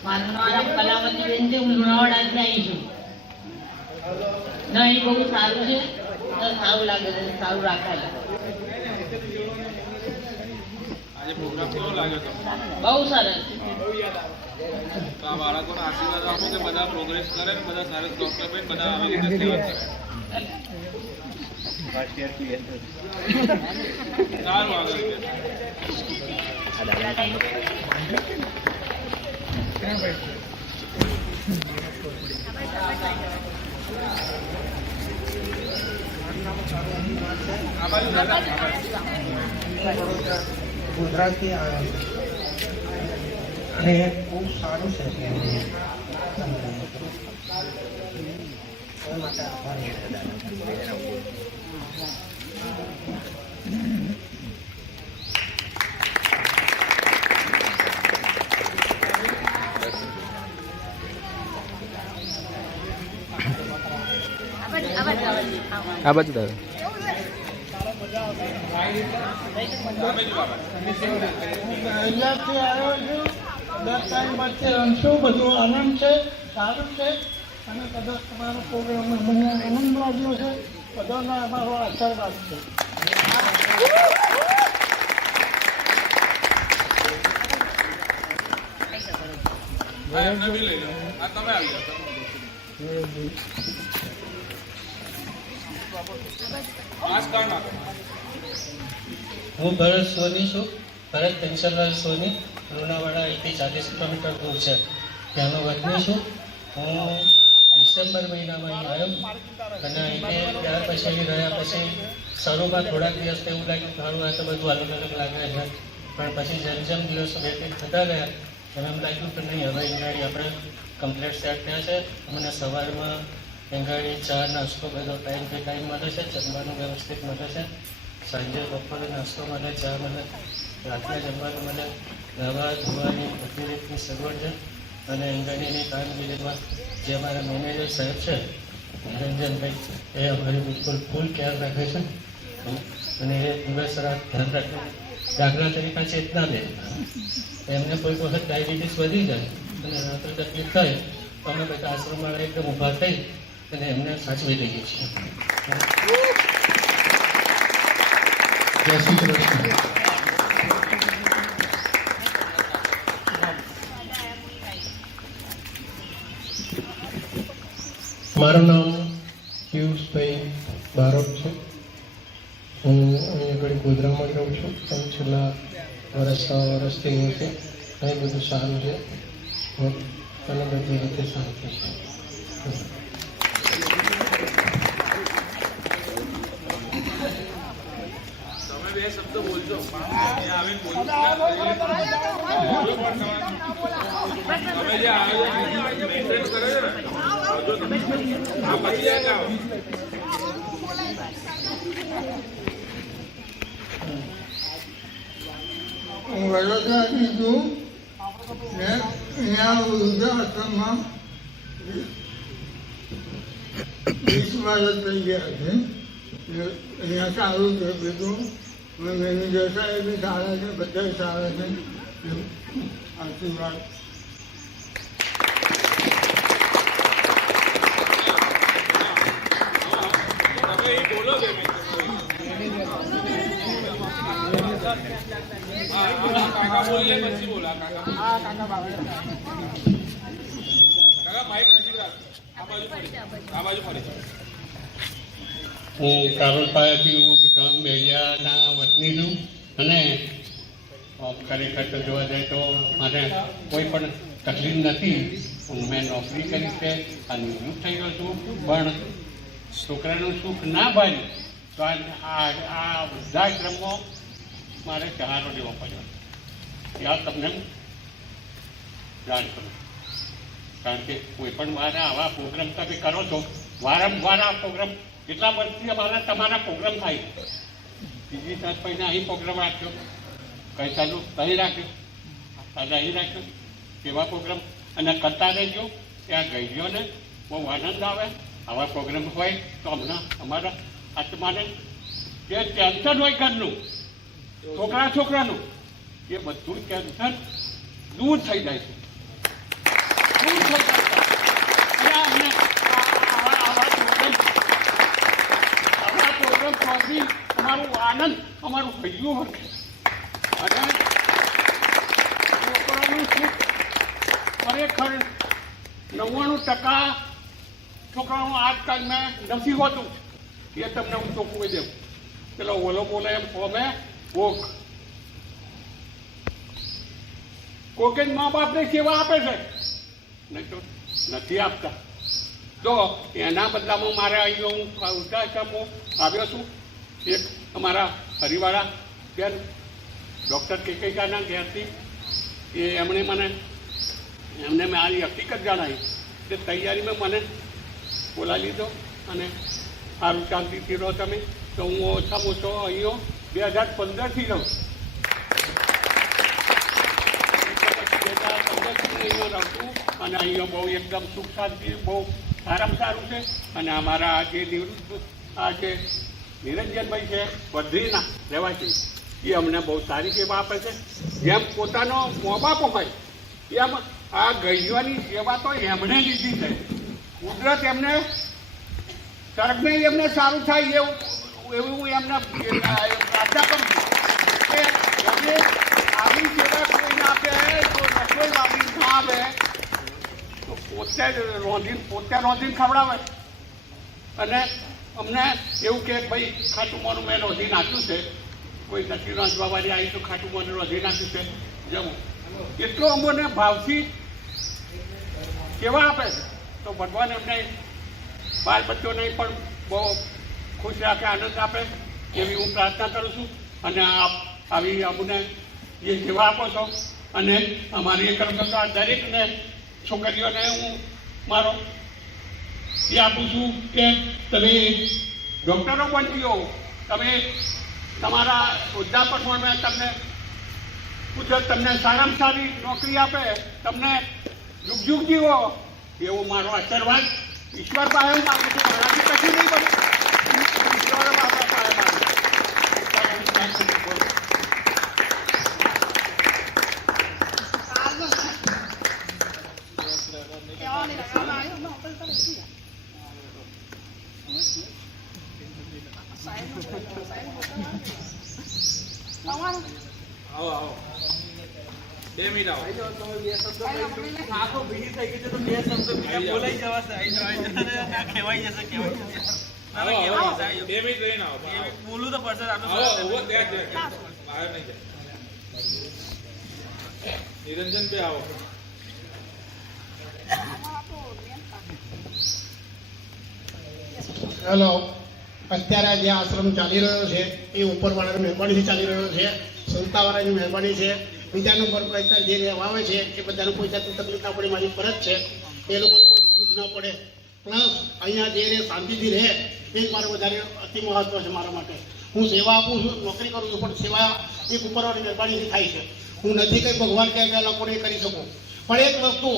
મારું નામ કલાવતીબેન છે. હું લુણાવાડાથી આવી છું. ના, અહીં બહુ સારું છે. સારું લાગે છે. સારું રાખાય. આજે પ્રોગ્રામ કેવો લાગ્યો તમને? બહુ સરસ. તો આ બાળકોને આશીર્વાદ આપો કે બધા પ્રોગ્રેસ કરે ને બધા સારા ડોક્ટર બને, બધા આવી રીતે સેવા કરે. સારું આગળ ગુજરાતી આવ્યો અને બહુ સારું છે કે માટે આભારી. આ બાજુ દાદા. અહીંયાથી આવ્યો છું. 10 ટાઈમ વચ્ચે રમશું. બધું આનંદ છે. સારું છે. અને કદાચ તમારો પ્રોગ્રામ મને આનંદ લાગ્યો છે. બધાનો અમારો આશીર્વાદ છે. હું ભરત સોની છું. ભરત પેન્શનલાલ સોની. લુણાવાડા અહીંથી 40 કિલોમીટર દૂર છે. ત્યાંનો વતની છું. હું ડિસેમ્બર મહિનામાં અહીં આવ્યો અને અહીંથી ત્યાર પછી રહ્યા પછી શરૂમાં થોડાક દિવસ એવું લાગ્યું ઘણું આ તો બધું અલગ અલગ લાગે છે. પણ પછી જેમ જેમ દિવસો વ્યતીત થતા ગયા એમ એમ લાગ્યું કે નહીં, હવે એંગાડી આપણે કમ્પ્લીટ સેટ થયા છે. મને સવારમાં એંગાડી ચા નાસ્તો બધો ટાઈમ ટુ ટાઈમ મળે છે. જમવાનું વ્યવસ્થિત મળે છે. સાંજે બપોરે નાસ્તો મળે, ચા મળે, રાત્રે જમવાનું મળે, નવા ધોવાની બધી રીતની સગવડ છે. અને એંગાડીની કામગીરીમાં જે અમારા મેનેજર સાહેબ છે રંજનભાઈ, એ અમારી બિલકુલ ફૂલ ખ્યાલ રાખે છે અને એ દિવસ રાત ધ્યાન રાખે. દાખલા તરીકે ચેતનાબેન, એમને કોઈ વખત ડાયાબિટીસ વધી જાય અને રાત્રે તકલીફ થાય તો અમે બધા આશ્રમમાં એકદમ ઊભા થઈ અને એમને સાચવી લઈએ છીએ. જય શ્રી કૃષ્ણ. મારું નામ પિયુષભાઈ બારોટ છે. હું અહીં આગળ ગોધરામાં રહું છું. પણ છેલ્લા વર્ષ વર્ષથી હું છે. અહીં બધું સારું છે અને બધી રીતે શાંતિ છે. તમે બે શબ્દો બોલજો. આવીને બોલજો. તમે જે આયોજન મેન્ટેન કરે છે ને, આ પછી હું વડોદરાથી છું ને અહીંયા વૃદ્ધાશ્રમમાં 20 વર્ષ થઈ ગયા છે. અહીંયા સારું છે બધું. મેનેજર સાહેબ બી સારા છે, બધા સારા છે. આશીર્વાદ. હું કારોલપાડાથી ગામ મેળિયાના વતની છું અને ખરેખર તો જોવા જાય તો મને કોઈ પણ તકલીફ નથી. મેં નોકરી કરી છે અને નિવૃત્ત થઈ ગયો છું, પણ છોકરાનું સુખ ના ભર્યું તો આ વૃદ્ધાશ્રમમાં મારે સહારો લેવો પડ્યો. ત્યાં તમને જાણ કરું, કારણ કે કોઈ પણ વાર આવા પ્રોગ્રામ તમે કરો છો, વારંવાર આ પ્રોગ્રામ કેટલા વર્ષથી તમારા પ્રોગ્રામ થાય. ત્રીજી સાત મહિના અહીં પ્રોગ્રામ રાખ્યો, કઈ ચાલુ અહીં રાખ્યો, આજે અહીં રાખ્યો, એવા પ્રોગ્રામ અને કરતા રહેજો. ત્યાં ગઈડીઓને બહુ આનંદ આવે. આવા પ્રોગ્રામ હોય તો હમણાં અમારા આત્માને જે ટેન્શન હોય ઘરનું, છોકરાનું, એ બધું ટેન્શન દૂર થઈ જાય છે. દૂર થઈ જાય છે. અમને આવા પ્રોગ્રામ ચોથી અમારું આનંદ અમારું ભયું હશે અને છોકરાનું સુખ ખરેખર 99% છોકરાનું આજકાલમાં નથી હોતું. એ તમને હું ચોખ્ખું કહી દઉં. પેલો ઓલો બોલે એમ ફોમે કોકે મા બાપને સેવા આપે છે, નહીં તો નથી આપતા. તો એના બદલામાં મારે અહીં હું વૃદ્ધાશ્રમમાં આવ્યો છું. એક અમારા હરિવાળા બેન ડૉક્ટર કેકેકાના ઘેરથી એમણે મેં મારી હકીકત જણાવી તે તૈયારીમાં મને બોલાવી લીધો અને સારું શાંતિથી રહો તમે. તો હું ઓછામાં ઓછો અહીંયા 2015થી રહું. 2015થી અહીંયા રહું છું અને અહીંયા બહુ એકદમ સુખ શાંતિ બહુ સારામાં સારું છે. અને અમારા જે નિવૃત્ત જે નિરંજનભાઈ છે બદ્રીના રહેવાસી, એ અમને બહુ સારી સેવા આપે છે. જેમ પોતાનો મા બાપ હોય એમ આ ગઈવાની સેવા તો એમણે લીધી છે. કુદરત એમને સ્વર્ગને એમને સારું થાય એવું એમને પ્રાર્થના કરું છું કે એમને આવી સેવા કોઈ ના આપે તો રસોઈ વાળી ના આવે તો પોતે રોંધીને ખવડાવે. અને અમને એવું કે ભાઈ ખાટું મોનું મેં રોંધી નાખ્યું છે, કોઈ નથી રોંધવાવાળી આવી તો ખાટું મોનું રોંધી નાખ્યું છે જવું, એટલો અમને ભાવથી સેવા આપે છે. તો ભગવાન એમને બાળ બચ્ચોને પણ બહુ ખુશ રાખે, આનંદ આપે એવી હું પ્રાર્થના કરું છું. અને આવી અમને જે સેવા આપો છો અને અમારી એ કરું તો આ દરેકને છોકરીઓને હું મારો એ આપું છું કે તમે ડૉક્ટરો બનજો, તમે તમારા વૃદ્ધાપનમાં તમને કુદરત તમને સારામાં સારી નોકરી આપે, તમને યુગ જીવો એવો મારો આશીર્વાદ ઈશ્વર પાસે હું માગું છું. મારાથી કશું નહીં બને, ઈશ્વર બાપા પાસે માગું. આવો 2 મિનિટ આવો. આખો ભીડી થઈ ગઈ છે તો 2 શબ્દ બીજા બોલાઈ જવાશે. કહેવાઈ જશે. 2 મિનિટ રહીને આવો. બોલું તો પડશે. આવો ત્યાં જ બહાર નહીં જાય. નિરંજન ભાઈ આવો. હેલો, અત્યારે જે આશ્રમ ચાલી રહ્યો છે એ ઉપરવાળાની મહેરબાનીથી ચાલી રહ્યો છે, સંતાવાળાની મહેરબાની છે. બીજા નંબર પર અત્યારે જે રહેવા આવે છે એ બધાને કોઈ જાતની તકલીફ ના પડે, મારી ફરજ છે એ લોકોને કોઈ દુઃખ ના પડે. પ્લસ અહીંયા જે શાંતિથી રહે એ જ મારે વધારે અતિ મહત્વ છે મારા માટે. હું સેવા આપું છું, નોકરી કરું છું, પણ સેવા એક ઉપરવાળાની મહેરબાનીથી થાય છે. હું નથી કંઈ ભગવાન કે આ લોકોને એ કરી શકું, પણ એક વસ્તુ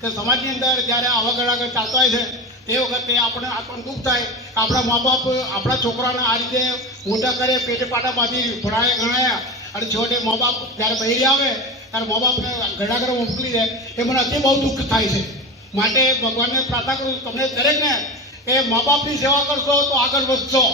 કે સમાજની અંદર જ્યારે આવા આગળ ચાલતા હોય છે તે વખતે આપણે આપણને દુઃખ થાય કે આપણા મા બાપ આપણા છોકરાને આ રીતે મોટા કરે, પેટે પાટામાંથી ભણાય ગણાયા, અને છેવટે મા બાપ જ્યારે બહેરી આવે ત્યારે મા બાપને ઘણા મોકલી દે, એ મને અતિ બહુ દુઃખ થાય છે. માટે ભગવાનને પ્રાર્થના કરું છું તમને દરેકને કે મા બાપની સેવા કરશો તો આગળ વધશો.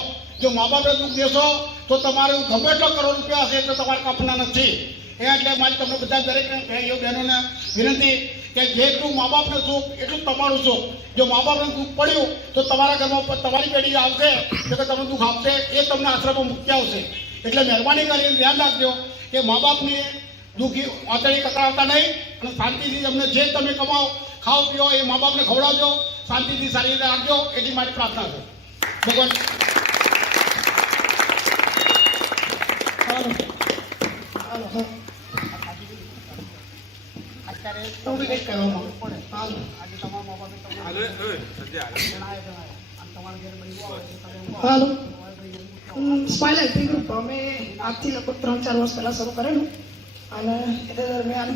જો મા બાપને દુઃખ દેશો તો તમારું ગમે એટલો કરોડ રૂપિયા હશે તો તમારે કાપના નથી. એટલે મારી તમને બધા દરેક ભાઈઓ બહેનોને વિનંતી કે જેટલું મા બાપને સુખ એટલું તમારું સુખ. જો મા બાપને દુઃખ પડ્યું તો તમારા ઘરમાં તમારી પેઢી આવશે તો તમને દુઃખ આપશે, એ તમને આશ્રમમાં મૂકી આવશે. એટલે મહેરબાની કરીને ધ્યાન રાખજો કે મા બાપની દુઃખી આંતળી કકડાવતા નહીં, અને શાંતિથી તમને જે તમે કમાઓ ખાઓ પીઓ એ મા બાપને ખવડાવજો, શાંતિથી સારી રીતે રાખજો, એટલી મારી પ્રાર્થના છે. ભગવાન હાલો, સ્માઇલ હેલ્પિંગ ગ્રુપ અમે આજથી લગભગ 3-4 વર્ષ પહેલાં શરૂ કરેલું, અને એ દરમિયાન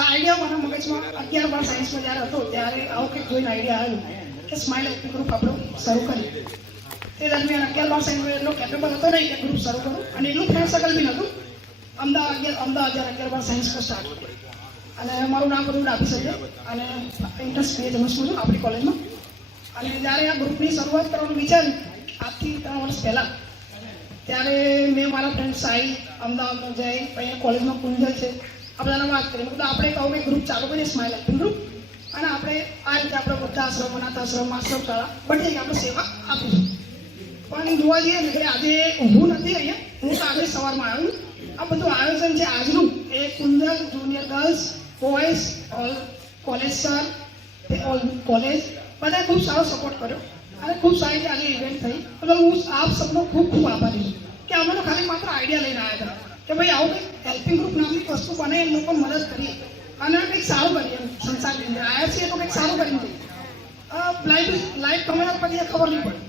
આઈડિયા મારા મગજમાં 11-12 સાયન્સમાં જ્યારે હતો ત્યારે આવો કંઈક જોઈને આઈડિયા આવ્યો કે સ્માઇલ હેલ્પિંગ ગ્રુપ આપણે શરૂ કરીએ. તે દરમિયાન 11-12 સાયન્સમાં એટલો કેપેબલ હતો નહીં કે ગ્રુપ શરૂ કરું, અને એટલું ફ્રેન્ડ સર્કલ બી નહોતું. અમદાવાદ જ્યારે 11-12 સાયન્સમાં સ્ટાર્ટ કર્યું, અને મારું નામ બધું ડાભી છે, અને ઇન્ટરેસ્ટ પીએ તમે શું છું આપણી કોલેજમાં. અને જ્યારે આ ગ્રુપની શરૂઆત કરવાનું વિચાર્યું આજથી 3 વર્ષ પહેલાં, ત્યારે મેં મારા ફ્રેન્ડ સાઈ, અમદાવાદનો જય, અહીંયા કોલેજમાં કુંજલ છે, આ બધાને વાત કરી. મતલબ આપણે કહું કે ગ્રુપ ચાલુ કરીએ સ્માઇલ હેલ્પિંગ ગ્રુપ, અને આપણે આ રીતે આપણે વૃદ્ધાશ્રમ, અનાથાશ્રમ, આશ્રમ શાળા બધી આપણે સેવા આપીશું. પણ જોવા જઈએ ને આજે હું નથી અહીંયા, હું તો આજે સવારમાં આવ્યું. આ બધું આયોજન છે આજનું એ Kunjal, junior girls, boys, all college sir, all college બધાએ ખૂબ સારો સપોર્ટ કર્યો, અને ખૂબ સારી રીતે આજે ઇવેન્ટ થઈ. એટલે હું આપ સૌનો ખૂબ ખૂબ આભારી છું કે અમે તો ખાલી માત્ર આઈડિયા લઈને આવ્યા હતા કે ભાઈ આવું કંઈક હેલ્પિંગ ગ્રુપ નામની વસ્તુ બને, એમ લોકો મદદ કરીએ અને કંઈક સારું કરીએ. એમ સંસારની અંદર આવ્યા છીએ તો કંઈક સારું કરી દઈએ. લાઈફ તમારા પછી ખબર નહીં પડે,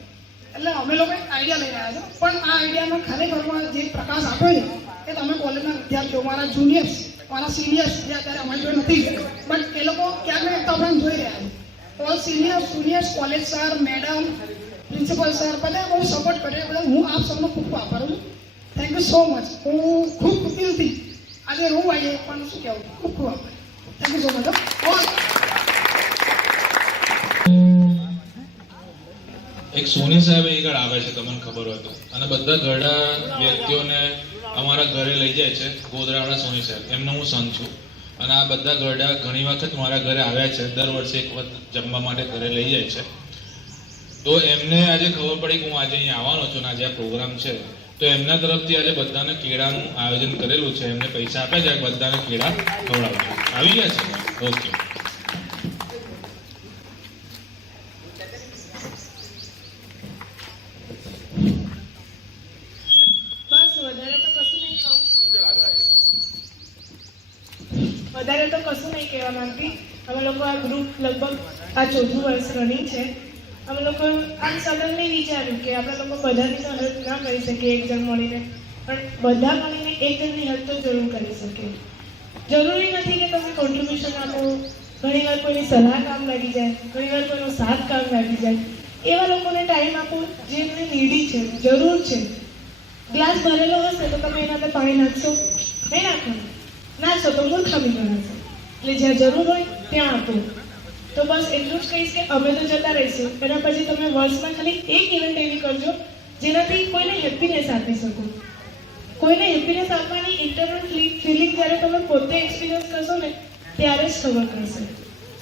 એટલે અમે લોકો એક આઈડિયા લઈને આવ્યા હતા. પણ આ આઈડિયામાં ખરેખરમાં જે પ્રકાશ આપ્યો છે એ તમે કોલેજના વિદ્યાર્થીઓ, મારા જુનિયર્સ, મારા સિનિયર્સ જે અત્યારે અમારી જોડે નથી, બટ એ લોકો ક્યાંક ને ક્યાંક આપણને જોઈ રહ્યા છે. All seniors, juniors, college sir, madam, principal sir બધાએ બહુ સપોર્ટ કર્યો. બધા હું આપ સૌનો ખૂબ આભાર છું. Thank you so much. હું ખૂબ દિલથી આજે હું આવીએ પણ શું કહેવું, ખૂબ ખૂબ આભાર. Thank you so much. એક સોની સાહેબ આગળ આવે છે તમને ખબર હોય તો, અને બધા ઘરડા વ્યક્તિઓને અમારા ઘરે લઈ જાય છે. ગોધરાવાળા સોની સાહેબ, એમનો હું સન છું, અને આ બધા ઘરડા ઘણી વખત મારા ઘરે આવ્યા છે. દર વર્ષે એક વખત જમવા માટે ઘરે લઈ જાય છે. તો એમને આજે ખબર પડી કે હું આજે અહીંયા આવવાનો છું, અને આજે આ પ્રોગ્રામ છે, તો એમના તરફથી આજે બધાને કેળાનું આયોજન કરેલું છે. એમને પૈસા આપ્યા છે, બધાને કેળા ખવડાવજો. આવી ગયા છે? ઓકે. વધારે તો કશું નહીં કહેવા માંગતી. અમે લોકો આ ગ્રુપ લગભગ આ 4થું વર્ષ રનિંગ છે. અમે લોકો આમ સડનલી વિચાર્યું કે આપણે લોકો બધાની તો હેલ્પ ના કરી શકીએ એક જણ મળીને, પણ બધા મળીને એક જણની હેલ્પ તો જરૂર કરી શકીએ. જરૂરી નથી કે તમે કોન્ટ્રીબ્યુશન આપો, ઘણીવાર કોઈની સલાહ કામ લાગી જાય, ઘણીવાર કોઈનો સાથ કામ લાગી જાય. એવા લોકોને ટાઈમ આપો જેમને નીડી છે, જરૂર છે. ગ્લાસ ભરેલો હશે તો તમે એના પર પાણી નાખશો? નહીં નાખવાનું. નાખશો તો મૂર્ખામી ગણાશે. એટલે જ્યાં જરૂર હોય ત્યાં આપો. તો બસ એટલું જ કહીશ કે અમે તો જતા રહીશું, એના પછી તમે વર્ષમાં ખાલી એક ઇવેન્ટ એવી કરજો જેનાથી કોઈને હેપીનેસ આપી શકો. કોઈને હેપીનેસ આપવાની ઇન્ટરનલ ફિલિંગ જ્યારે તમે પોતે એક્સપિરિયન્સ કરશો ને ત્યારે જ ખબર પડશે.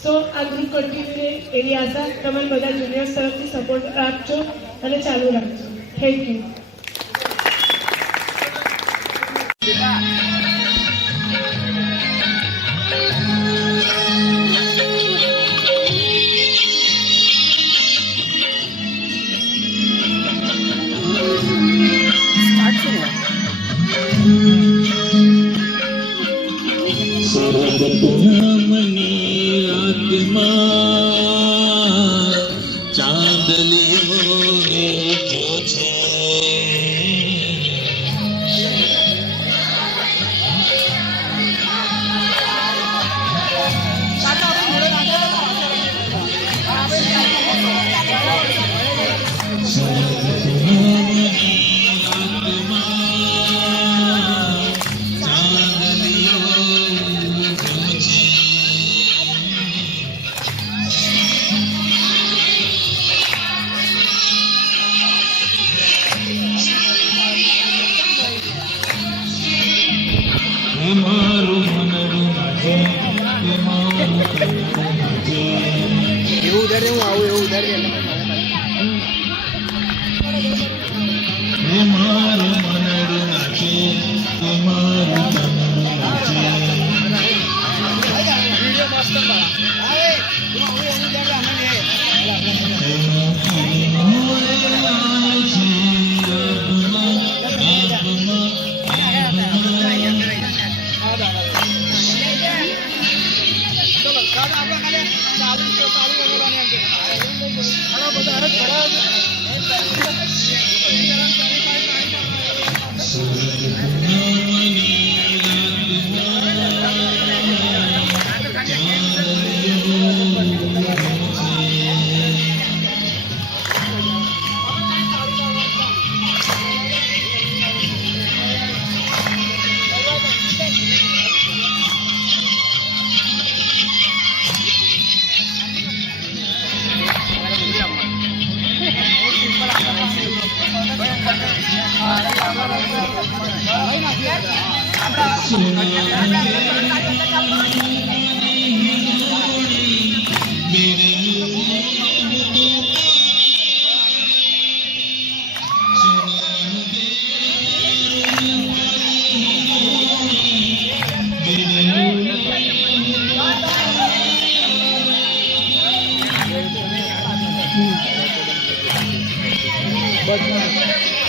સો આ ગ્રુપ કન્ટિન્યુ રહે એવી આશા. તમે બધા જુનિયર્સ તરફથી સપોર્ટ રાખજો અને ચાલુ રાખજો. Thank you.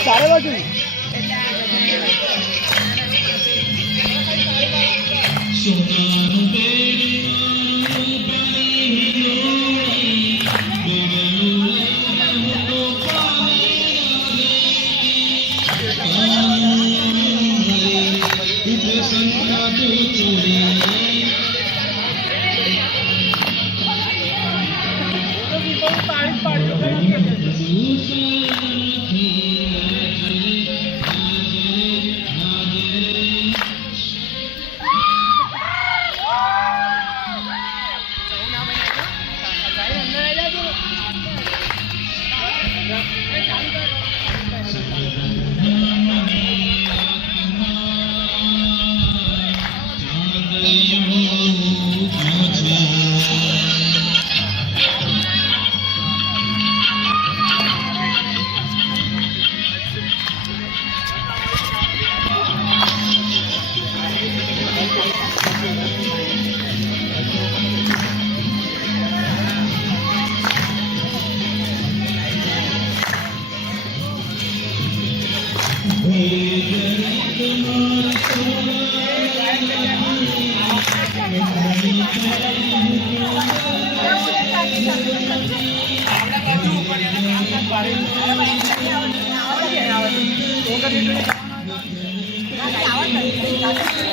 सारे बाजू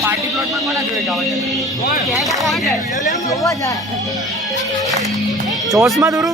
पार्टी प्लॉट में कोणा जोडे गावाच्या चोसमा दुरु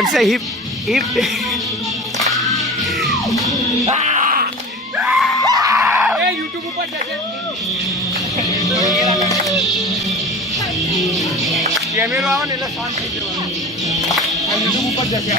अक्षय हिप हिप YouTube ऊपर जाके કેમેરો આવે ને એટલે શાંત થઈ જવાનું. આ યુટ્યુબ ઉપર જશે.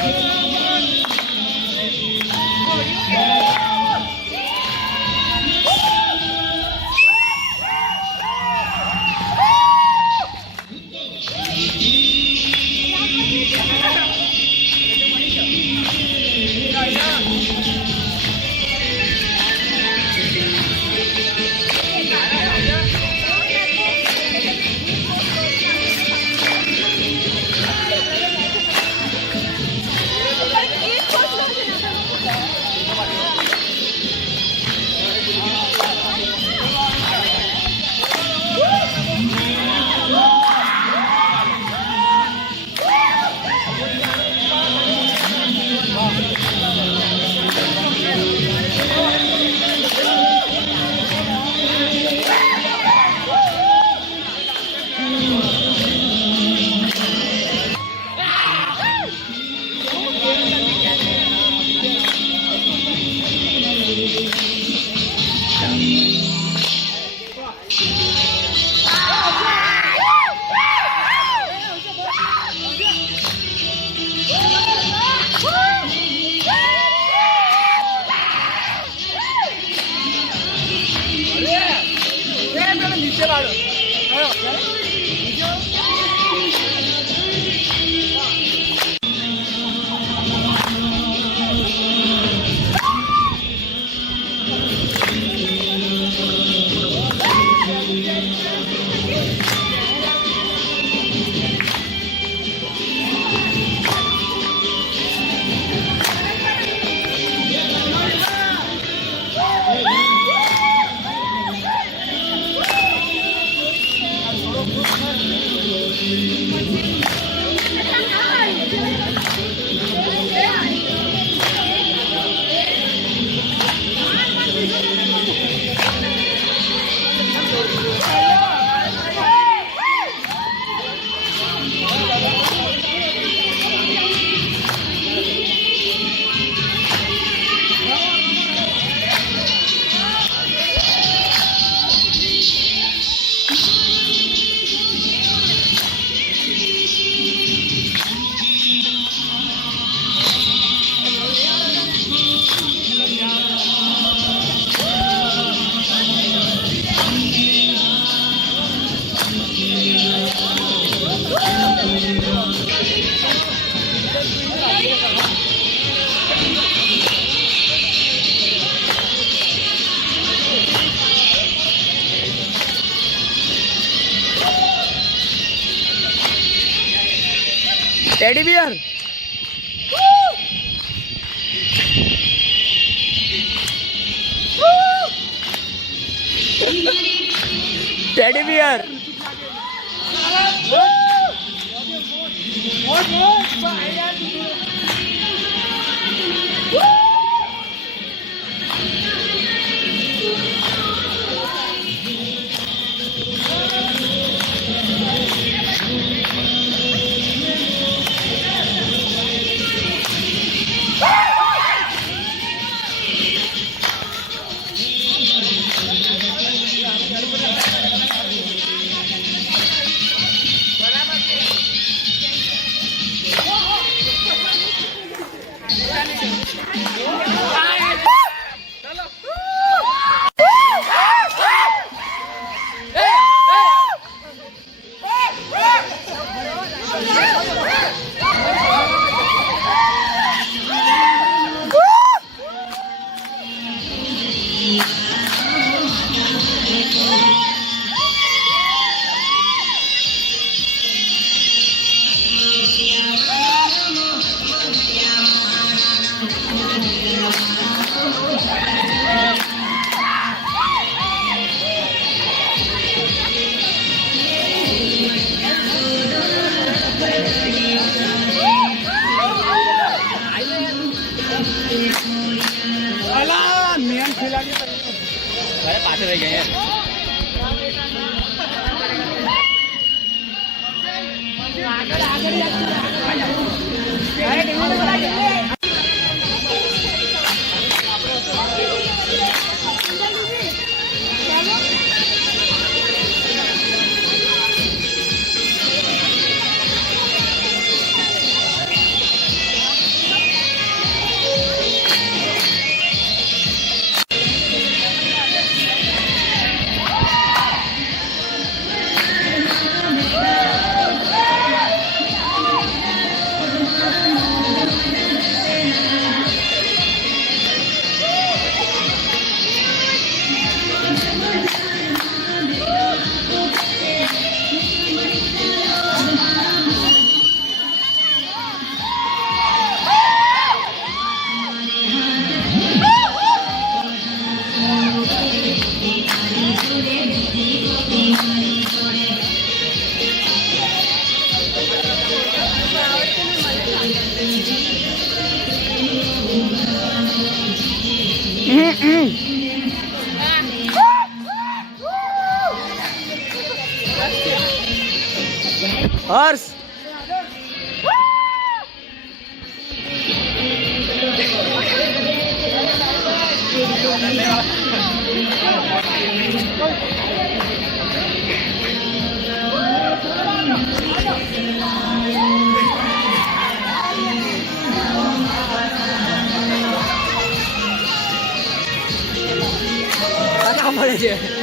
टेडी बियर टेडी बियर पास रह गए हर्ष પડે છે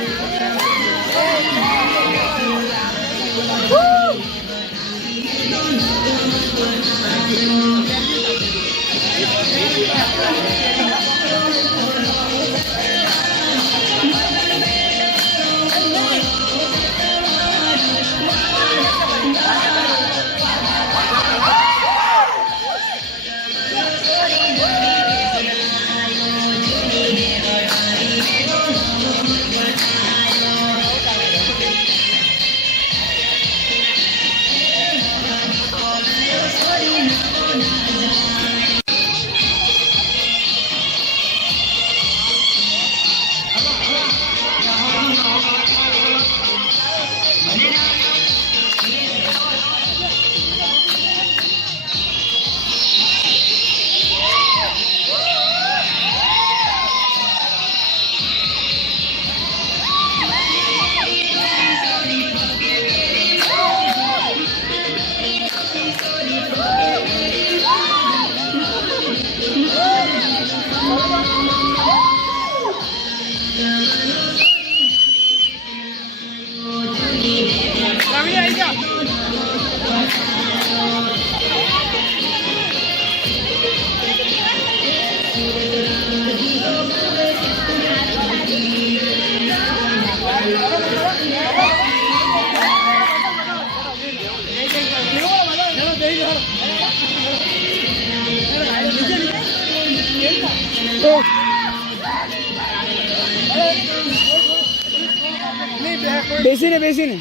બેસીને